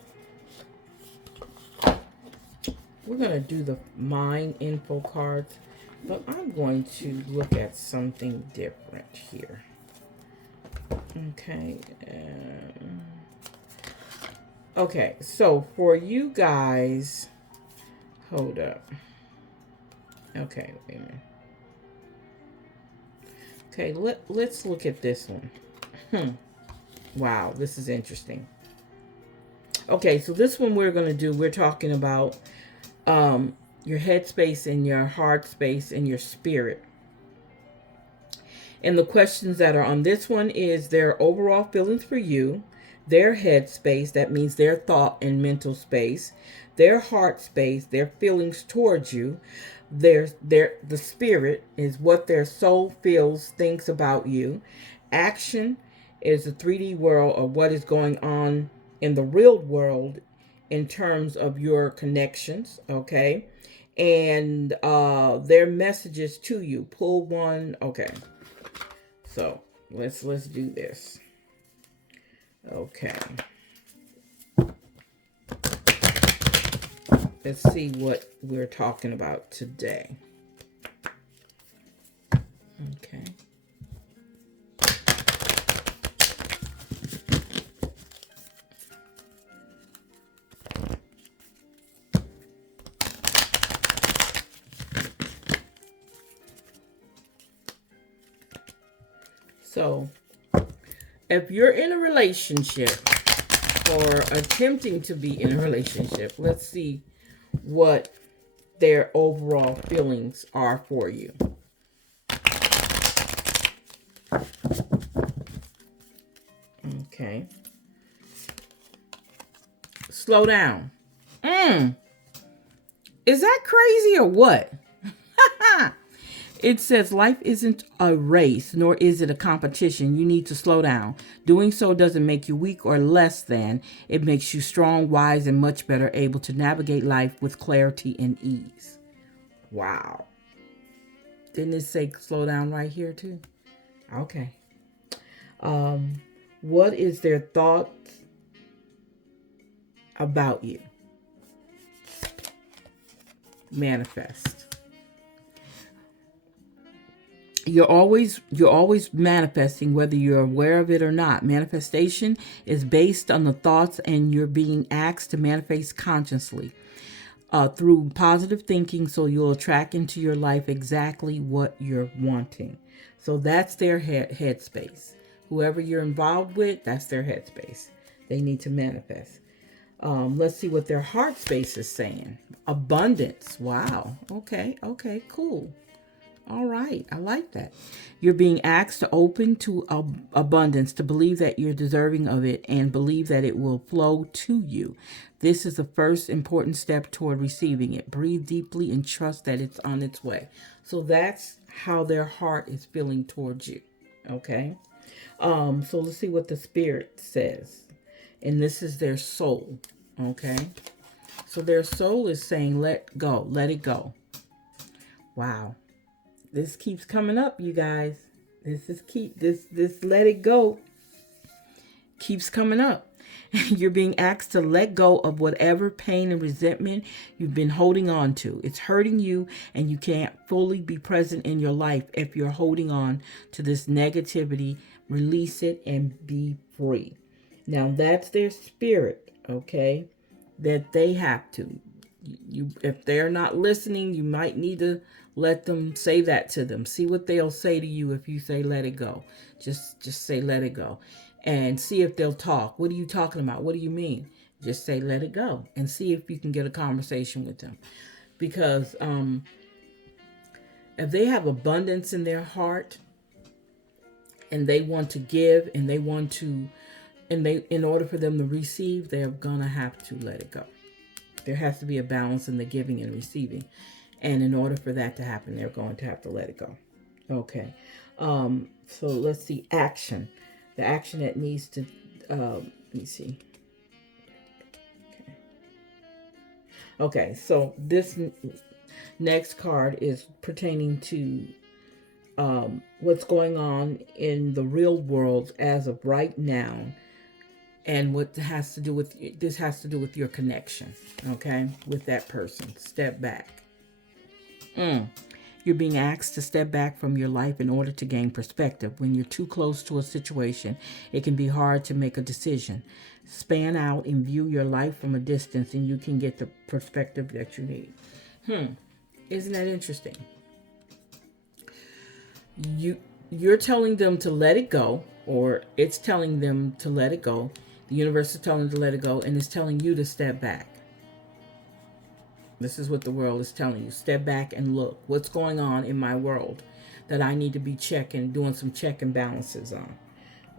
We're going to do the mind info cards, but I'm going to look at something different here. Okay. Okay. So for you guys, hold up. Okay, wait a minute. Okay, let's look at this one. Wow, this is interesting. Okay, so this one we're talking about your head space and your heart space and your spirit. And the questions that are on this one is their overall feelings for you, their head space, that means their thought and mental space, their heart space, their feelings towards you. The spirit is what their soul feels, thinks about you. Action is the 3D world of what is going on in the real world in terms of your connections, okay? And their messages to you. Pull one, okay. So let's do this. Okay. Let's see what we're talking about today. Okay. So, if you're in a relationship or attempting to be in a relationship, let's see what their overall feelings are for you. Okay. Slow down. Is that crazy or what? It says life isn't a race, nor is it a competition. You need to slow down. Doing so doesn't make you weak or less than. It makes you strong, wise, and much better able to navigate life with clarity and ease. Wow. Didn't it say slow down right here too? Okay. What is their thoughts about you? Manifest. You're always manifesting, whether you're aware of it or not. Manifestation is based on the thoughts, and you're being asked to manifest consciously through positive thinking, so you'll attract into your life exactly what you're wanting. So that's their headspace. Whoever you're involved with, that's their headspace. They need to manifest. Let's see what their heart space is saying. Abundance. Wow. Okay, cool. All right, I like that. You're being asked to open to abundance, to believe that you're deserving of it, and believe that it will flow to you. This is the first important step toward receiving it. Breathe deeply and trust that it's on its way. So that's how their heart is feeling towards you. Okay. So let's see what the spirit says. And this is their soul. Okay. So their soul is saying, let go, let it go. Wow. This keeps coming up, you guys. This let it go keeps coming up. You're being asked to let go of whatever pain and resentment you've been holding on to. It's hurting you, and you can't fully be present in your life if you're holding on to this negativity. Release it and be free. Now that's their spirit, okay? That they have to. If they're not listening, you might need to let them say that to them. See what they'll say to you if you say let it go. Just say let it go, and see if they'll talk. What are you talking about? What do you mean? Just say let it go, and see if you can get a conversation with them. Because if they have abundance in their heart, and they want to give, and they want to, and they, in order for them to receive, they're gonna have to let it go. There has to be a balance in the giving and receiving. And in order for that to happen, they're going to have to let it go. Okay. So let's see. Action. The action that needs to, let me see. Okay. So this next card is pertaining to what's going on in the real world as of right now. And what has to do with, this has to do with your connection, okay, with that person. Step back. You're being asked to step back from your life in order to gain perspective. When you're too close to a situation, it can be hard to make a decision. Span out and view your life from a distance, and you can get the perspective that you need. Isn't that interesting? You're telling them to let it go, or it's telling them to let it go. The universe is telling them to let it go, and it's telling you to step back. This is what the world is telling you. Step back and look. What's going on in my world that I need to be checking, doing some check and balances on.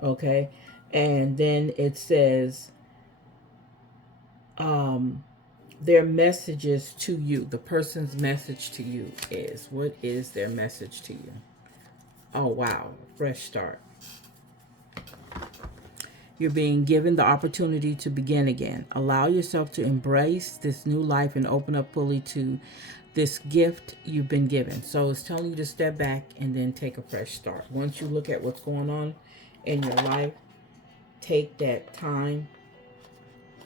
Okay? And then it says, their messages to you. The person's message to you is, what is their message to you? Oh, wow. Fresh start. You're being given the opportunity to begin again. Allow yourself to embrace this new life and open up fully to this gift you've been given. So it's telling you to step back and then take a fresh start. Once you look at what's going on in your life, take that time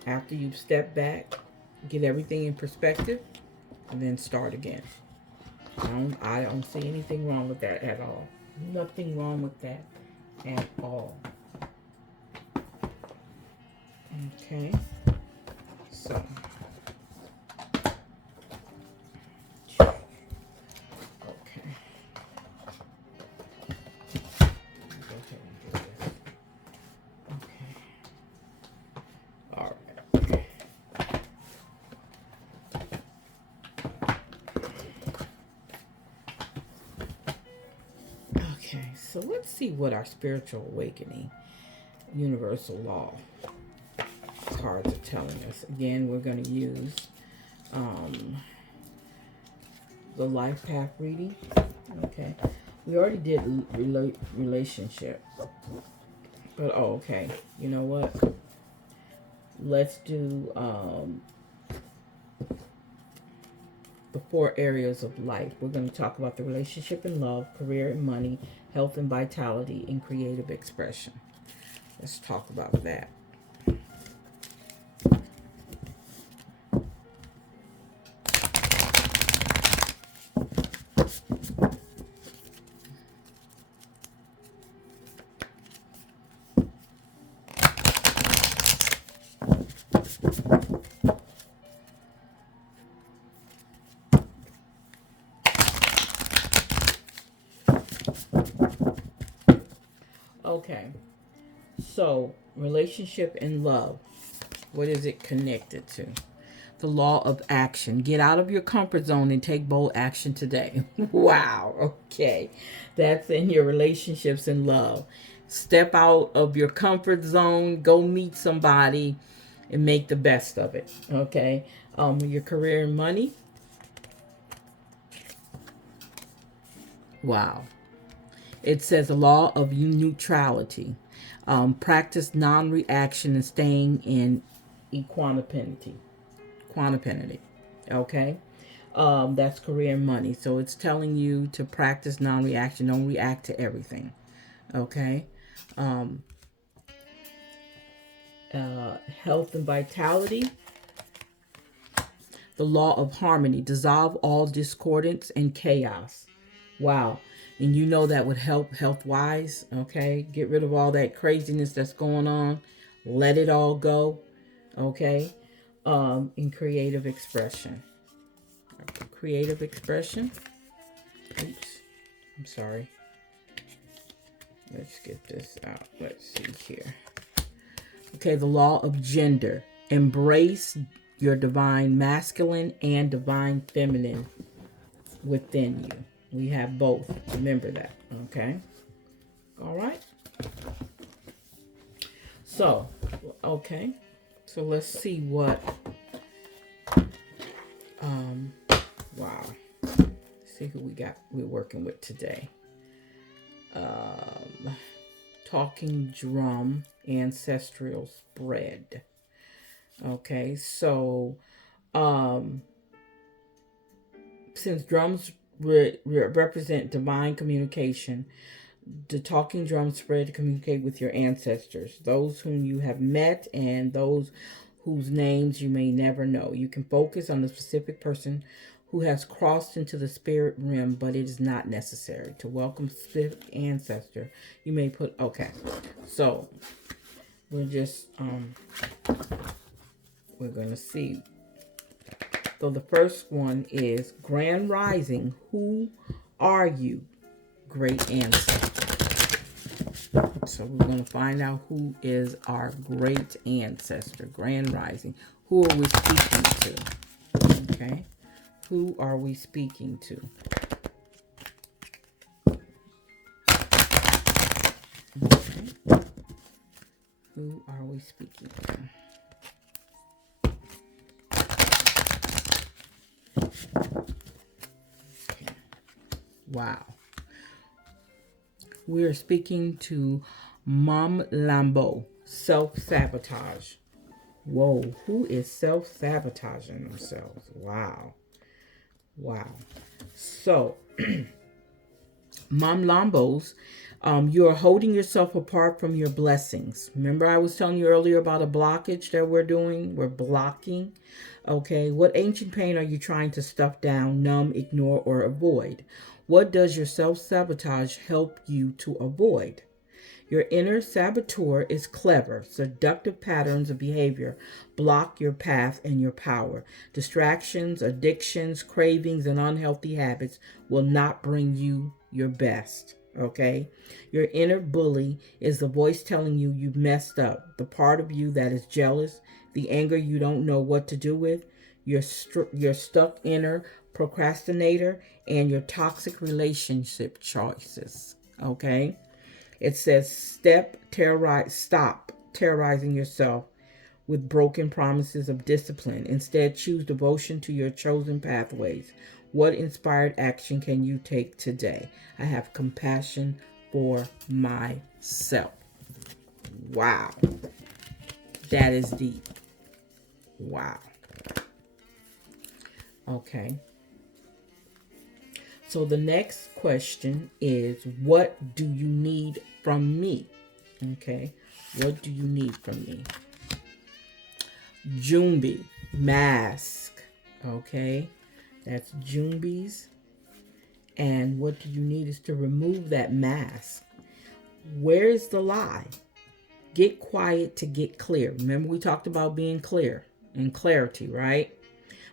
after you've stepped back, get everything in perspective, and then start again. I don't see anything wrong with that at all. Nothing wrong with that at all. Okay. So. Okay. Go ahead and do this. Okay. All right. Okay, so let's see what our spiritual awakening universal law cards are telling us. Again, we're going to use the life path reading. Okay, we already did relationship, but oh, okay, you know what? Let's do the 4 areas of life. We're going to talk about the relationship and love, career and money, health and vitality, and creative expression. Let's talk about that. Okay, so relationship and love, what is it connected to? The law of action. Get out of your comfort zone and take bold action today. Wow, okay. That's in your relationships and love. Step out of your comfort zone, go meet somebody, and make the best of it, okay? Your career and money. Wow. It says a law of neutrality. Practice non-reaction and staying in equanimity. Okay? That's career and money. So it's telling you to practice non-reaction. Don't react to everything. Okay? Health and vitality. The law of harmony. Dissolve all discordance and chaos. Wow. And you know that would help health-wise, okay? Get rid of all that craziness that's going on. Let it all go, okay? In creative expression. Creative expression. Oops. I'm sorry. Let's get this out. Let's see here. Okay, the law of gender. Embrace your divine masculine and divine feminine within you. We have both. Remember that. Okay. All right. So, okay. So let's see what. Wow. Let's see who we're working with today. Talking drum ancestral spread. Okay. So, since drums represent divine communication, the talking drum spread to communicate with your ancestors, those whom you have met and those whose names you may never know. You can focus on the specific person who has crossed into the spirit realm, but it is not necessary. To welcome specific ancestor, you may put, okay, so we're just, we're going to see. So the first one is Grand Rising. Who are you, great ancestor? So we're going to find out who is our great ancestor. Grand Rising. Who are we speaking to? Okay. Who are we speaking to? Okay. Who are we speaking to? Wow. We are speaking to Mom Lambo. Self-sabotage. Whoa, who is self-sabotaging themselves? Wow. Wow. So, Mom Lambos, you're holding yourself apart from your blessings. Remember I was telling you earlier about a blockage that we're doing? We're blocking. Okay, what ancient pain are you trying to stuff down, numb, ignore, or avoid? What does your self-sabotage help you to avoid? Your inner saboteur is clever. Seductive patterns of behavior block your path and your power. Distractions, addictions, cravings, and unhealthy habits will not bring you your best. Okay? Your inner bully is the voice telling you you've messed up. The part of you that is jealous, the anger you don't know what to do with, your stuck inner procrastinator, and your toxic relationship choices. Okay? It says, stop terrorizing yourself with broken promises of discipline. Instead, choose devotion to your chosen pathways. What inspired action can you take today? I have compassion for myself. Wow. That is deep. Wow. Okay. So the next question is, what do you need from me? Okay. What do you need from me? Jumbi, mask. Okay. That's Jumbi's. And what do you need is to remove that mask. Where is the lie? Get quiet to get clear. Remember we talked about being clear and clarity, right?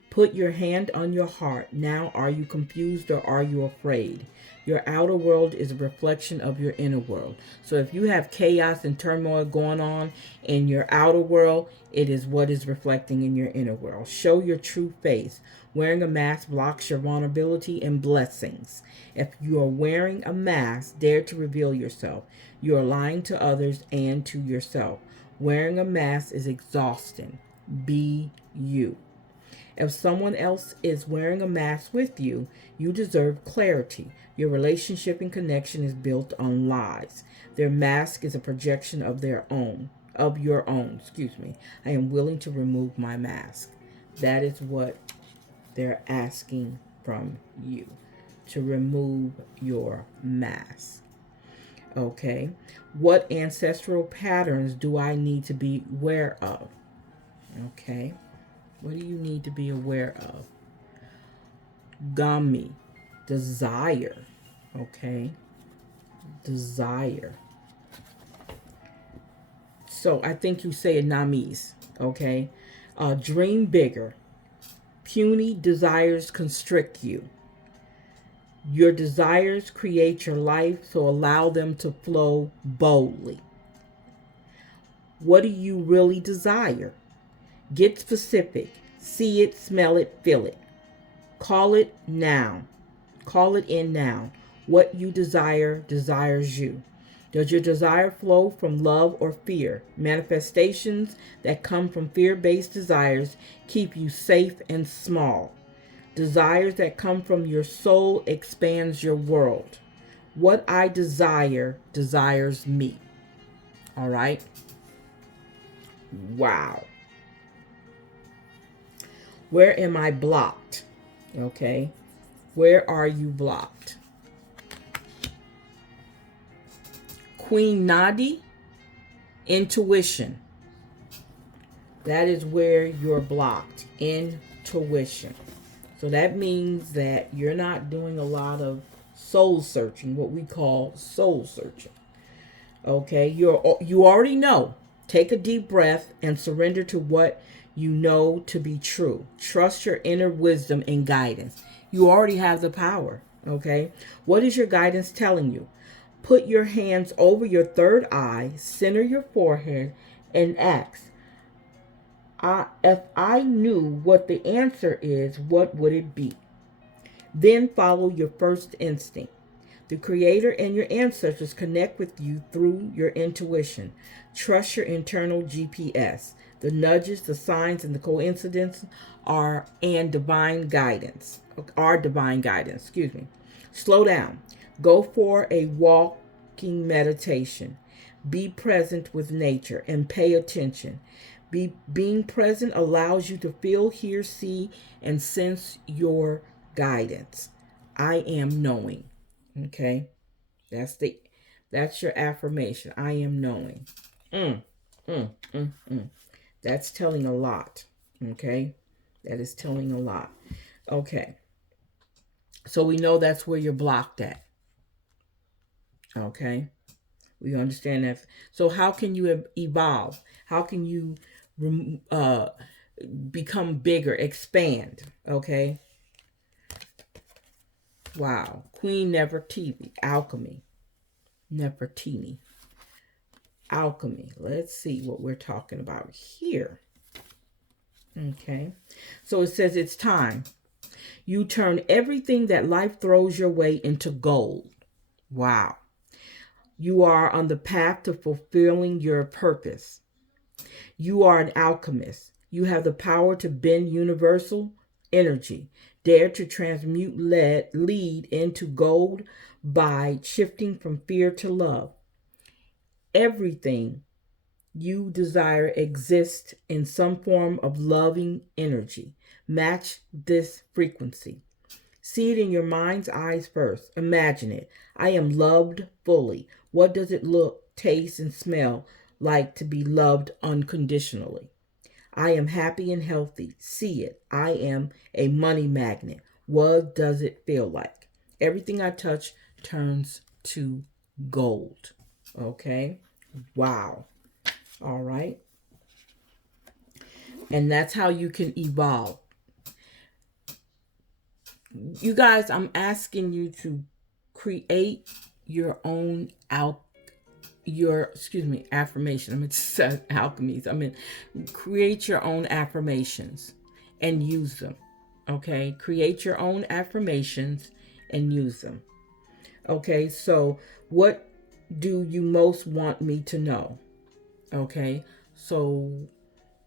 Put your hand on your heart. Now, are you confused or are you afraid? Your outer world is a reflection of your inner world. So if you have chaos and turmoil going on in your outer world, it is what is reflecting in your inner world. Show your true face. Wearing a mask blocks your vulnerability and blessings. If you are wearing a mask, dare to reveal yourself. You are lying to others and to yourself. Wearing a mask is exhausting. Be you. If someone else is wearing a mask with you, you deserve clarity. Your relationship and connection is built on lies. Their mask is a projection of your own. I am willing to remove my mask. That is what they're asking from you, to remove your mask. Okay. What ancestral patterns do I need to be aware of? Okay. What do you need to be aware of? Gami, desire. Okay. Desire. So I think you say it Namis. Okay. Dream bigger. Puny desires constrict you. Your desires create your life, so allow them to flow boldly. What do you really desire? Get specific. See it, smell it, feel it. Call it now. Call it in now. What you desire desires you. Does your desire flow from love or fear? Manifestations that come from fear-based desires keep you safe and small. Desires that come from your soul expands your world. What I desire desires me. All right? Wow. Where am I blocked? Okay. Where are you blocked? Queen Nadi, intuition. That is where you're blocked. Intuition. So that means that you're not doing a lot of soul searching, what we call soul searching. Okay, you already know. Take a deep breath and surrender to what you know to be true. Trust your inner wisdom and guidance. You already have the power. Okay, what is your guidance telling you? Put your hands over your third eye, center your forehead, and ask, if I knew what the answer is, what would it be? Then follow your first instinct. The Creator and your ancestors connect with you through your intuition. Trust your internal GPS. The nudges, the signs, and the coincidences are divine guidance. Excuse me. Slow down. Go for a walking meditation. Be present with nature and pay attention. Being present allows you to feel, hear, see, and sense your guidance. I am knowing. Okay? That's your affirmation. I am knowing. Mm, mm, mm, mm. That's telling a lot. Okay? That is telling a lot. Okay. So we know that's where you're blocked at. Okay? We understand that. So how can you evolve? How can you become bigger, expand? Okay? Wow. Queen Nefertiti, alchemy. Nefertiti. Alchemy. Let's see what we're talking about here. Okay. So it says it's time. You turn everything that life throws your way into gold. Wow. You are on the path to fulfilling your purpose. You are an alchemist. You have the power to bend universal energy. Dare to transmute lead into gold by shifting from fear to love. Everything you desire exists in some form of loving energy. Match this frequency. See it in your mind's eyes first. Imagine it. I am loved fully. What does it look, taste, and smell like to be loved unconditionally? I am happy and healthy. See it. I am a money magnet. What does it feel like? Everything I touch turns to gold. Okay? Wow. All right. And that's how you can evolve. You guys, I'm asking you to create your own affirmation. I mean, said alchemies. I mean, create your own affirmations and use them. Okay? Create your own affirmations and use them. Okay? So, what do you most want me to know? Okay? So,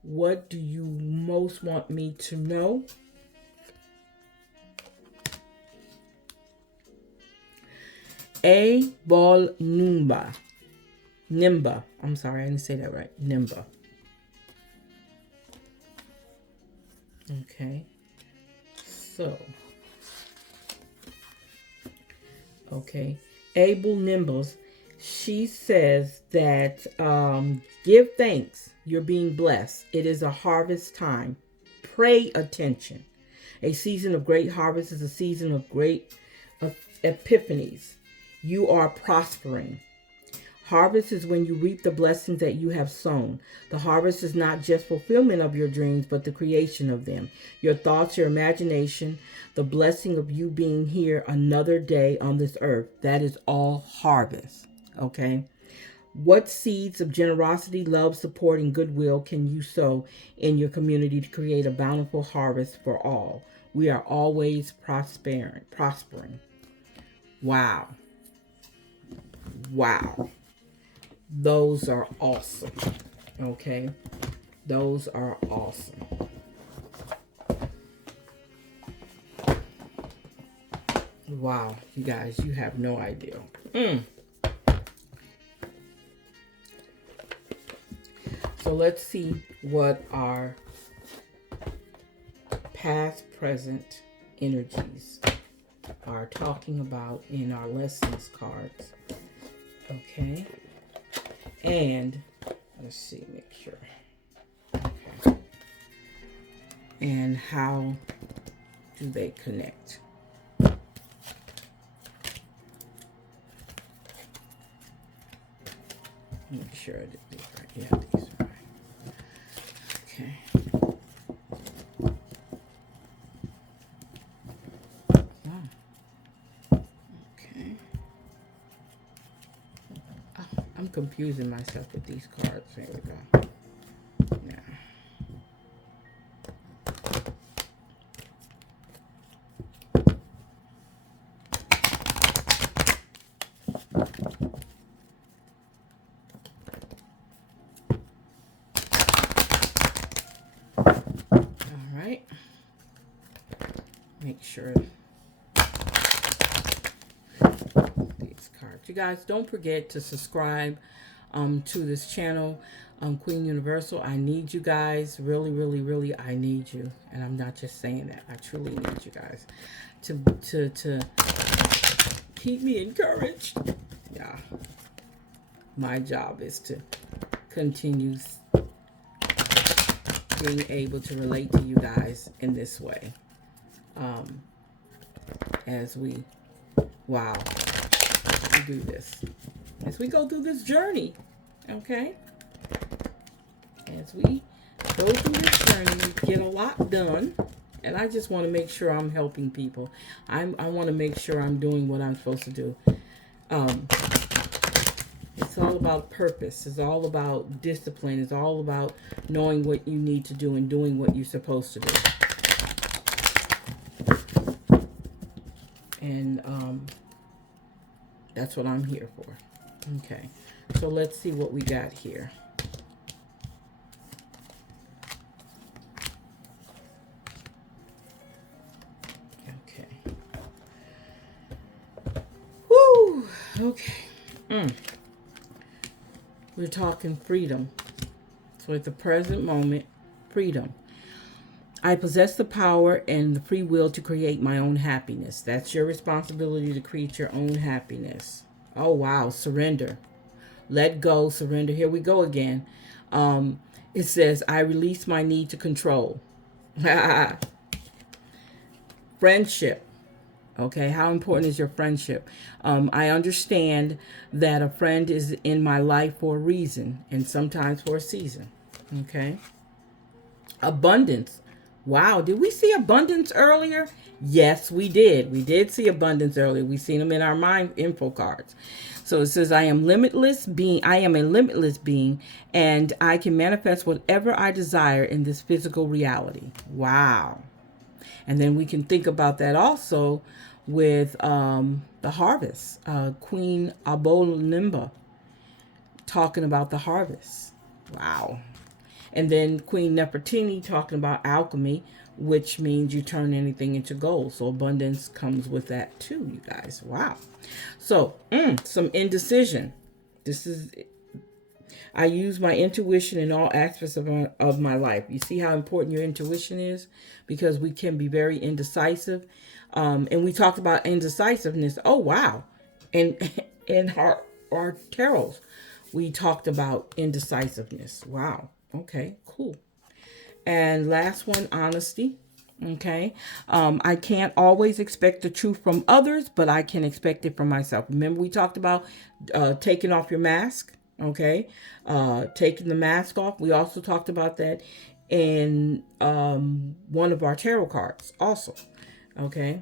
what do you most want me to know? A ball Nimba. I'm sorry, I didn't say that right. Nimba. Okay. So. Okay. Abel Nimbles. She says that give thanks. You're being blessed. It is a harvest time. Pay attention. A season of great harvest is a season of great epiphanies. You are prospering. Harvest is when you reap the blessings that you have sown. The harvest is not just fulfillment of your dreams, but the creation of them. Your thoughts, your imagination, the blessing of you being here another day on this earth. That is all harvest. Okay? What seeds of generosity, love, support, and goodwill can you sow in your community to create a bountiful harvest for all? We are always prospering. Wow. Wow. Those are awesome. Okay? Those are awesome. Wow. You guys, you have no idea. So let's see what our past, present energies are talking about in our lessons cards. Okay. And let's see, make sure. Okay. And how do they connect? Make sure I did these right. Yeah, these are right. Okay. Okay. Oh, I'm confusing myself with these cards. There we go. Yeah. All right. Make sure You guys, don't forget to subscribe to this channel, Queen Universal. I need you guys. Really, really, really, I need you. And I'm not just saying that. I truly need you guys to keep me encouraged. Yeah. My job is to continue being able to relate to you guys in this way. As we do this. As we go through this journey. Okay? As we go through this journey, we get a lot done. And I just want to make sure I'm helping people. I want to make sure I'm doing what I'm supposed to do. It's all about purpose. It's all about discipline. It's all about knowing what you need to do and doing what you're supposed to do. And that's what I'm here for. Okay. So let's see what we got here. Okay. Woo! Okay. We're talking freedom. So at the present moment, freedom. I possess the power and the free will to create my own happiness. That's your responsibility, to create your own happiness. Oh, wow. Surrender. Let go. Surrender. Here we go again. It says, I release my need to control. Friendship. Okay, how important is your friendship? I understand that a friend is in my life for a reason and sometimes for a season. Okay. Abundance. Wow, did we see abundance earlier? Yes, we did. We did see abundance earlier. We seen them in our mind info cards. So it says, I am limitless being. I am a limitless being, and I can manifest whatever I desire in this physical reality. Wow. And then we can think about that also with the harvest. Queen Abolimba talking about the harvest. Wow. And then Queen Nefertiti talking about alchemy, which means you turn anything into gold. So abundance comes with that too, you guys. Wow. So some indecision. I use my intuition in all aspects of my life. You see how important your intuition is? Because we can be very indecisive. And we talked about indecisiveness. Oh, wow. And in our tarots, we talked about indecisiveness. Wow. Okay, cool. And last one, honesty. Okay. I can't always expect the truth from others, but I can expect it from myself. Remember, we talked about taking off your mask. Okay. Taking the mask off. We also talked about that in one of our tarot cards also. Okay.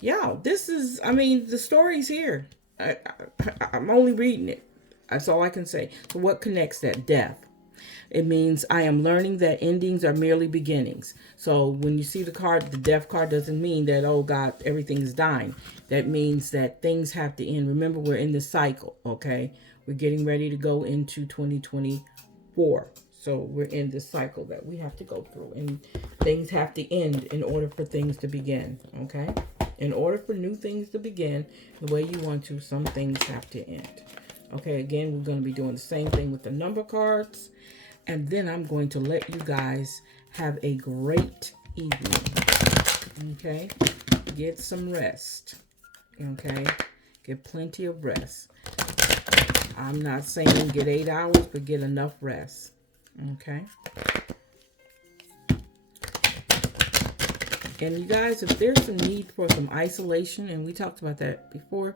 Yeah, this is, I mean, the story's here. I'm only reading it. That's all I can say. So what connects that? Death. It means I am learning that endings are merely beginnings. So when you see the card, the death card doesn't mean that, oh God, everything's dying. That means that things have to end. Remember, we're in this cycle, okay? We're getting ready to go into 2024. So we're in this cycle that we have to go through. And things have to end in order for things to begin, okay? In order for new things to begin the way you want to, some things have to end. Okay, again, we're going to be doing the same thing with the number cards. And then I'm going to let you guys have a great evening. Okay? Get some rest. Okay? Get plenty of rest. I'm not saying get 8 hours, but get enough rest. Okay? And you guys, if there's a need for some isolation, and we talked about that before,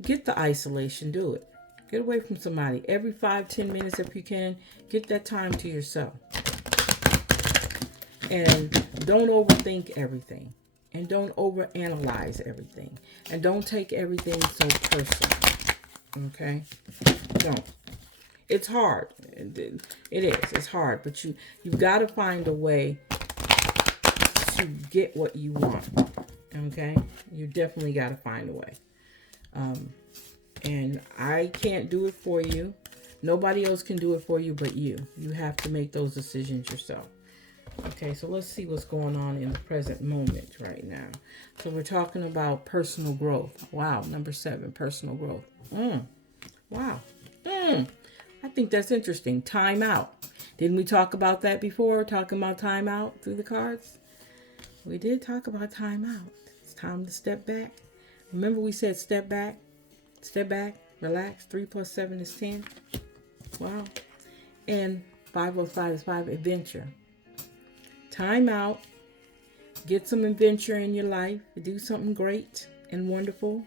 get the isolation. Do it. Get away from somebody. Every 5-10 minutes, if you can, get that time to yourself. And don't overthink everything. And don't overanalyze everything. And don't take everything so personal. Okay? Don't. It's hard. It is. It's hard. But you've got to find a way to get what you want. Okay? You definitely got to find a way. And I can't do it for you. Nobody else can do it for you but you. You have to make those decisions yourself. Okay, so let's see what's going on in the present moment right now. So we're talking about personal growth. Wow, number 7, personal growth. Mm. Wow. I think that's interesting. Time out. Didn't we talk about that before? Talking about time out through the cards? We did talk about time out. It's time to step back. Remember we said step back, relax. 3 plus 7 is 10. Wow. And 5 plus 5 is 5, adventure. Time out. Get some adventure in your life. Do something great and wonderful.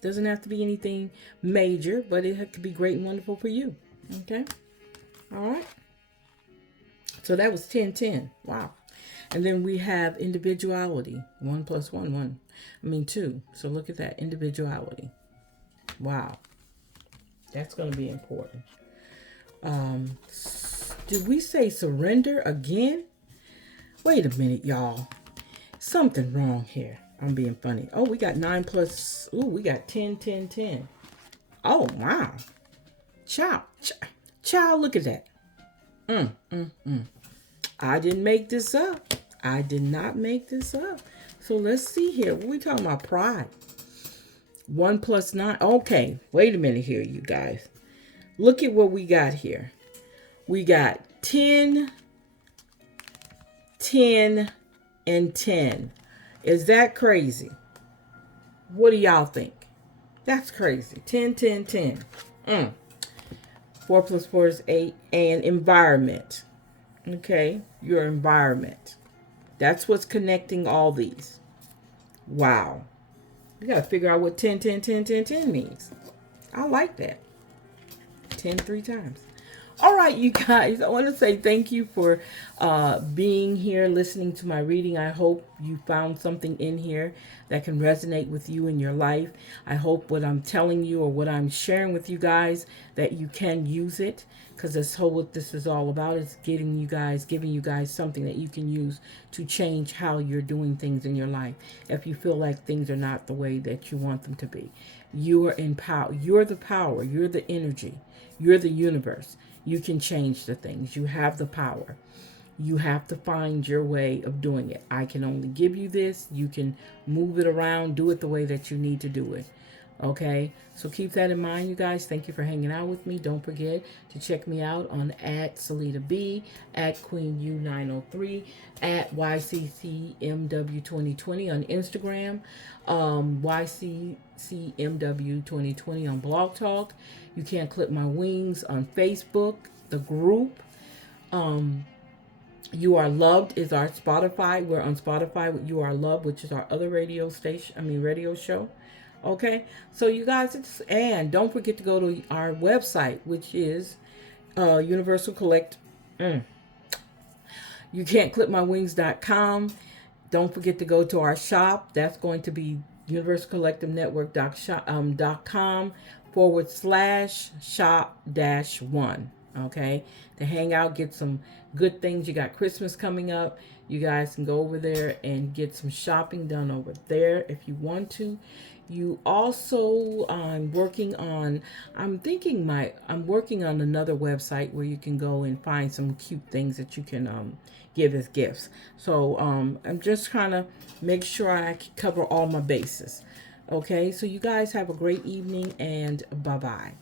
Doesn't have to be anything major, but it could be great and wonderful for you. Okay? All right. So that was 10, 10. Wow. And then we have individuality. 1 plus 1, 1. 2. So look at that. Individuality. Wow. That's going to be important. Did we say surrender again? Wait a minute, y'all. Something wrong here. I'm being funny. Oh, we got 9 plus. Ooh, we got 10, 10, 10. Oh, wow. Child, look at that. I didn't make this up. I did not make this up. So let's see here. What are we talking about? Pride. 1 plus 9. Okay, wait a minute here, you guys. Look at what we got here. We got 10, 10, and 10. Is that crazy? What do y'all think? That's crazy. 10, 10, 10. 4 plus 4 is 8. And environment. Okay, your environment. That's what's connecting all these. Wow. You got to figure out what 10, 10, 10, 10, 10 means. I like that. 10 3 times. All right, you guys, I want to say thank you for being here, listening to my reading. I hope you found something in here that can resonate with you in your life. I hope what I'm telling you or what I'm sharing with you guys, that you can use it, because that's what this is all about, is giving you guys something that you can use to change how you're doing things in your life. If you feel like things are not the way that you want them to be, you are in power. You're the power. You're the energy. You're the universe. You can change the things. You have the power. You have to find your way of doing it. I can only give you this. You can move it around, do it the way that you need to do it. Okay? So keep that in mind, you guys. Thank you for hanging out with me. Don't forget to check me out on @SalitaB, @QueenU903, @YCCMW2020 on Instagram, YCCMW2020 on Blog Talk. You Can't Clip My Wings on Facebook, the group. You Are Loved is our Spotify. We're on Spotify with You Are Loved, which is our other radio show. Okay, so you guys, and don't forget to go to our website, which is Universal Collect. You Can't Clip My Wings.com. Don't forget to go to our shop. That's going to be universalcollectivenetwork.com/shop-1. Okay, to hang out, get some good things. You got Christmas coming up. You guys can go over there and get some shopping done over there if you want to. You also, I'm working on another website where you can go and find some cute things that you can give as gifts. So I'm just trying to make sure I cover all my bases. Okay, so you guys have a great evening, and bye-bye.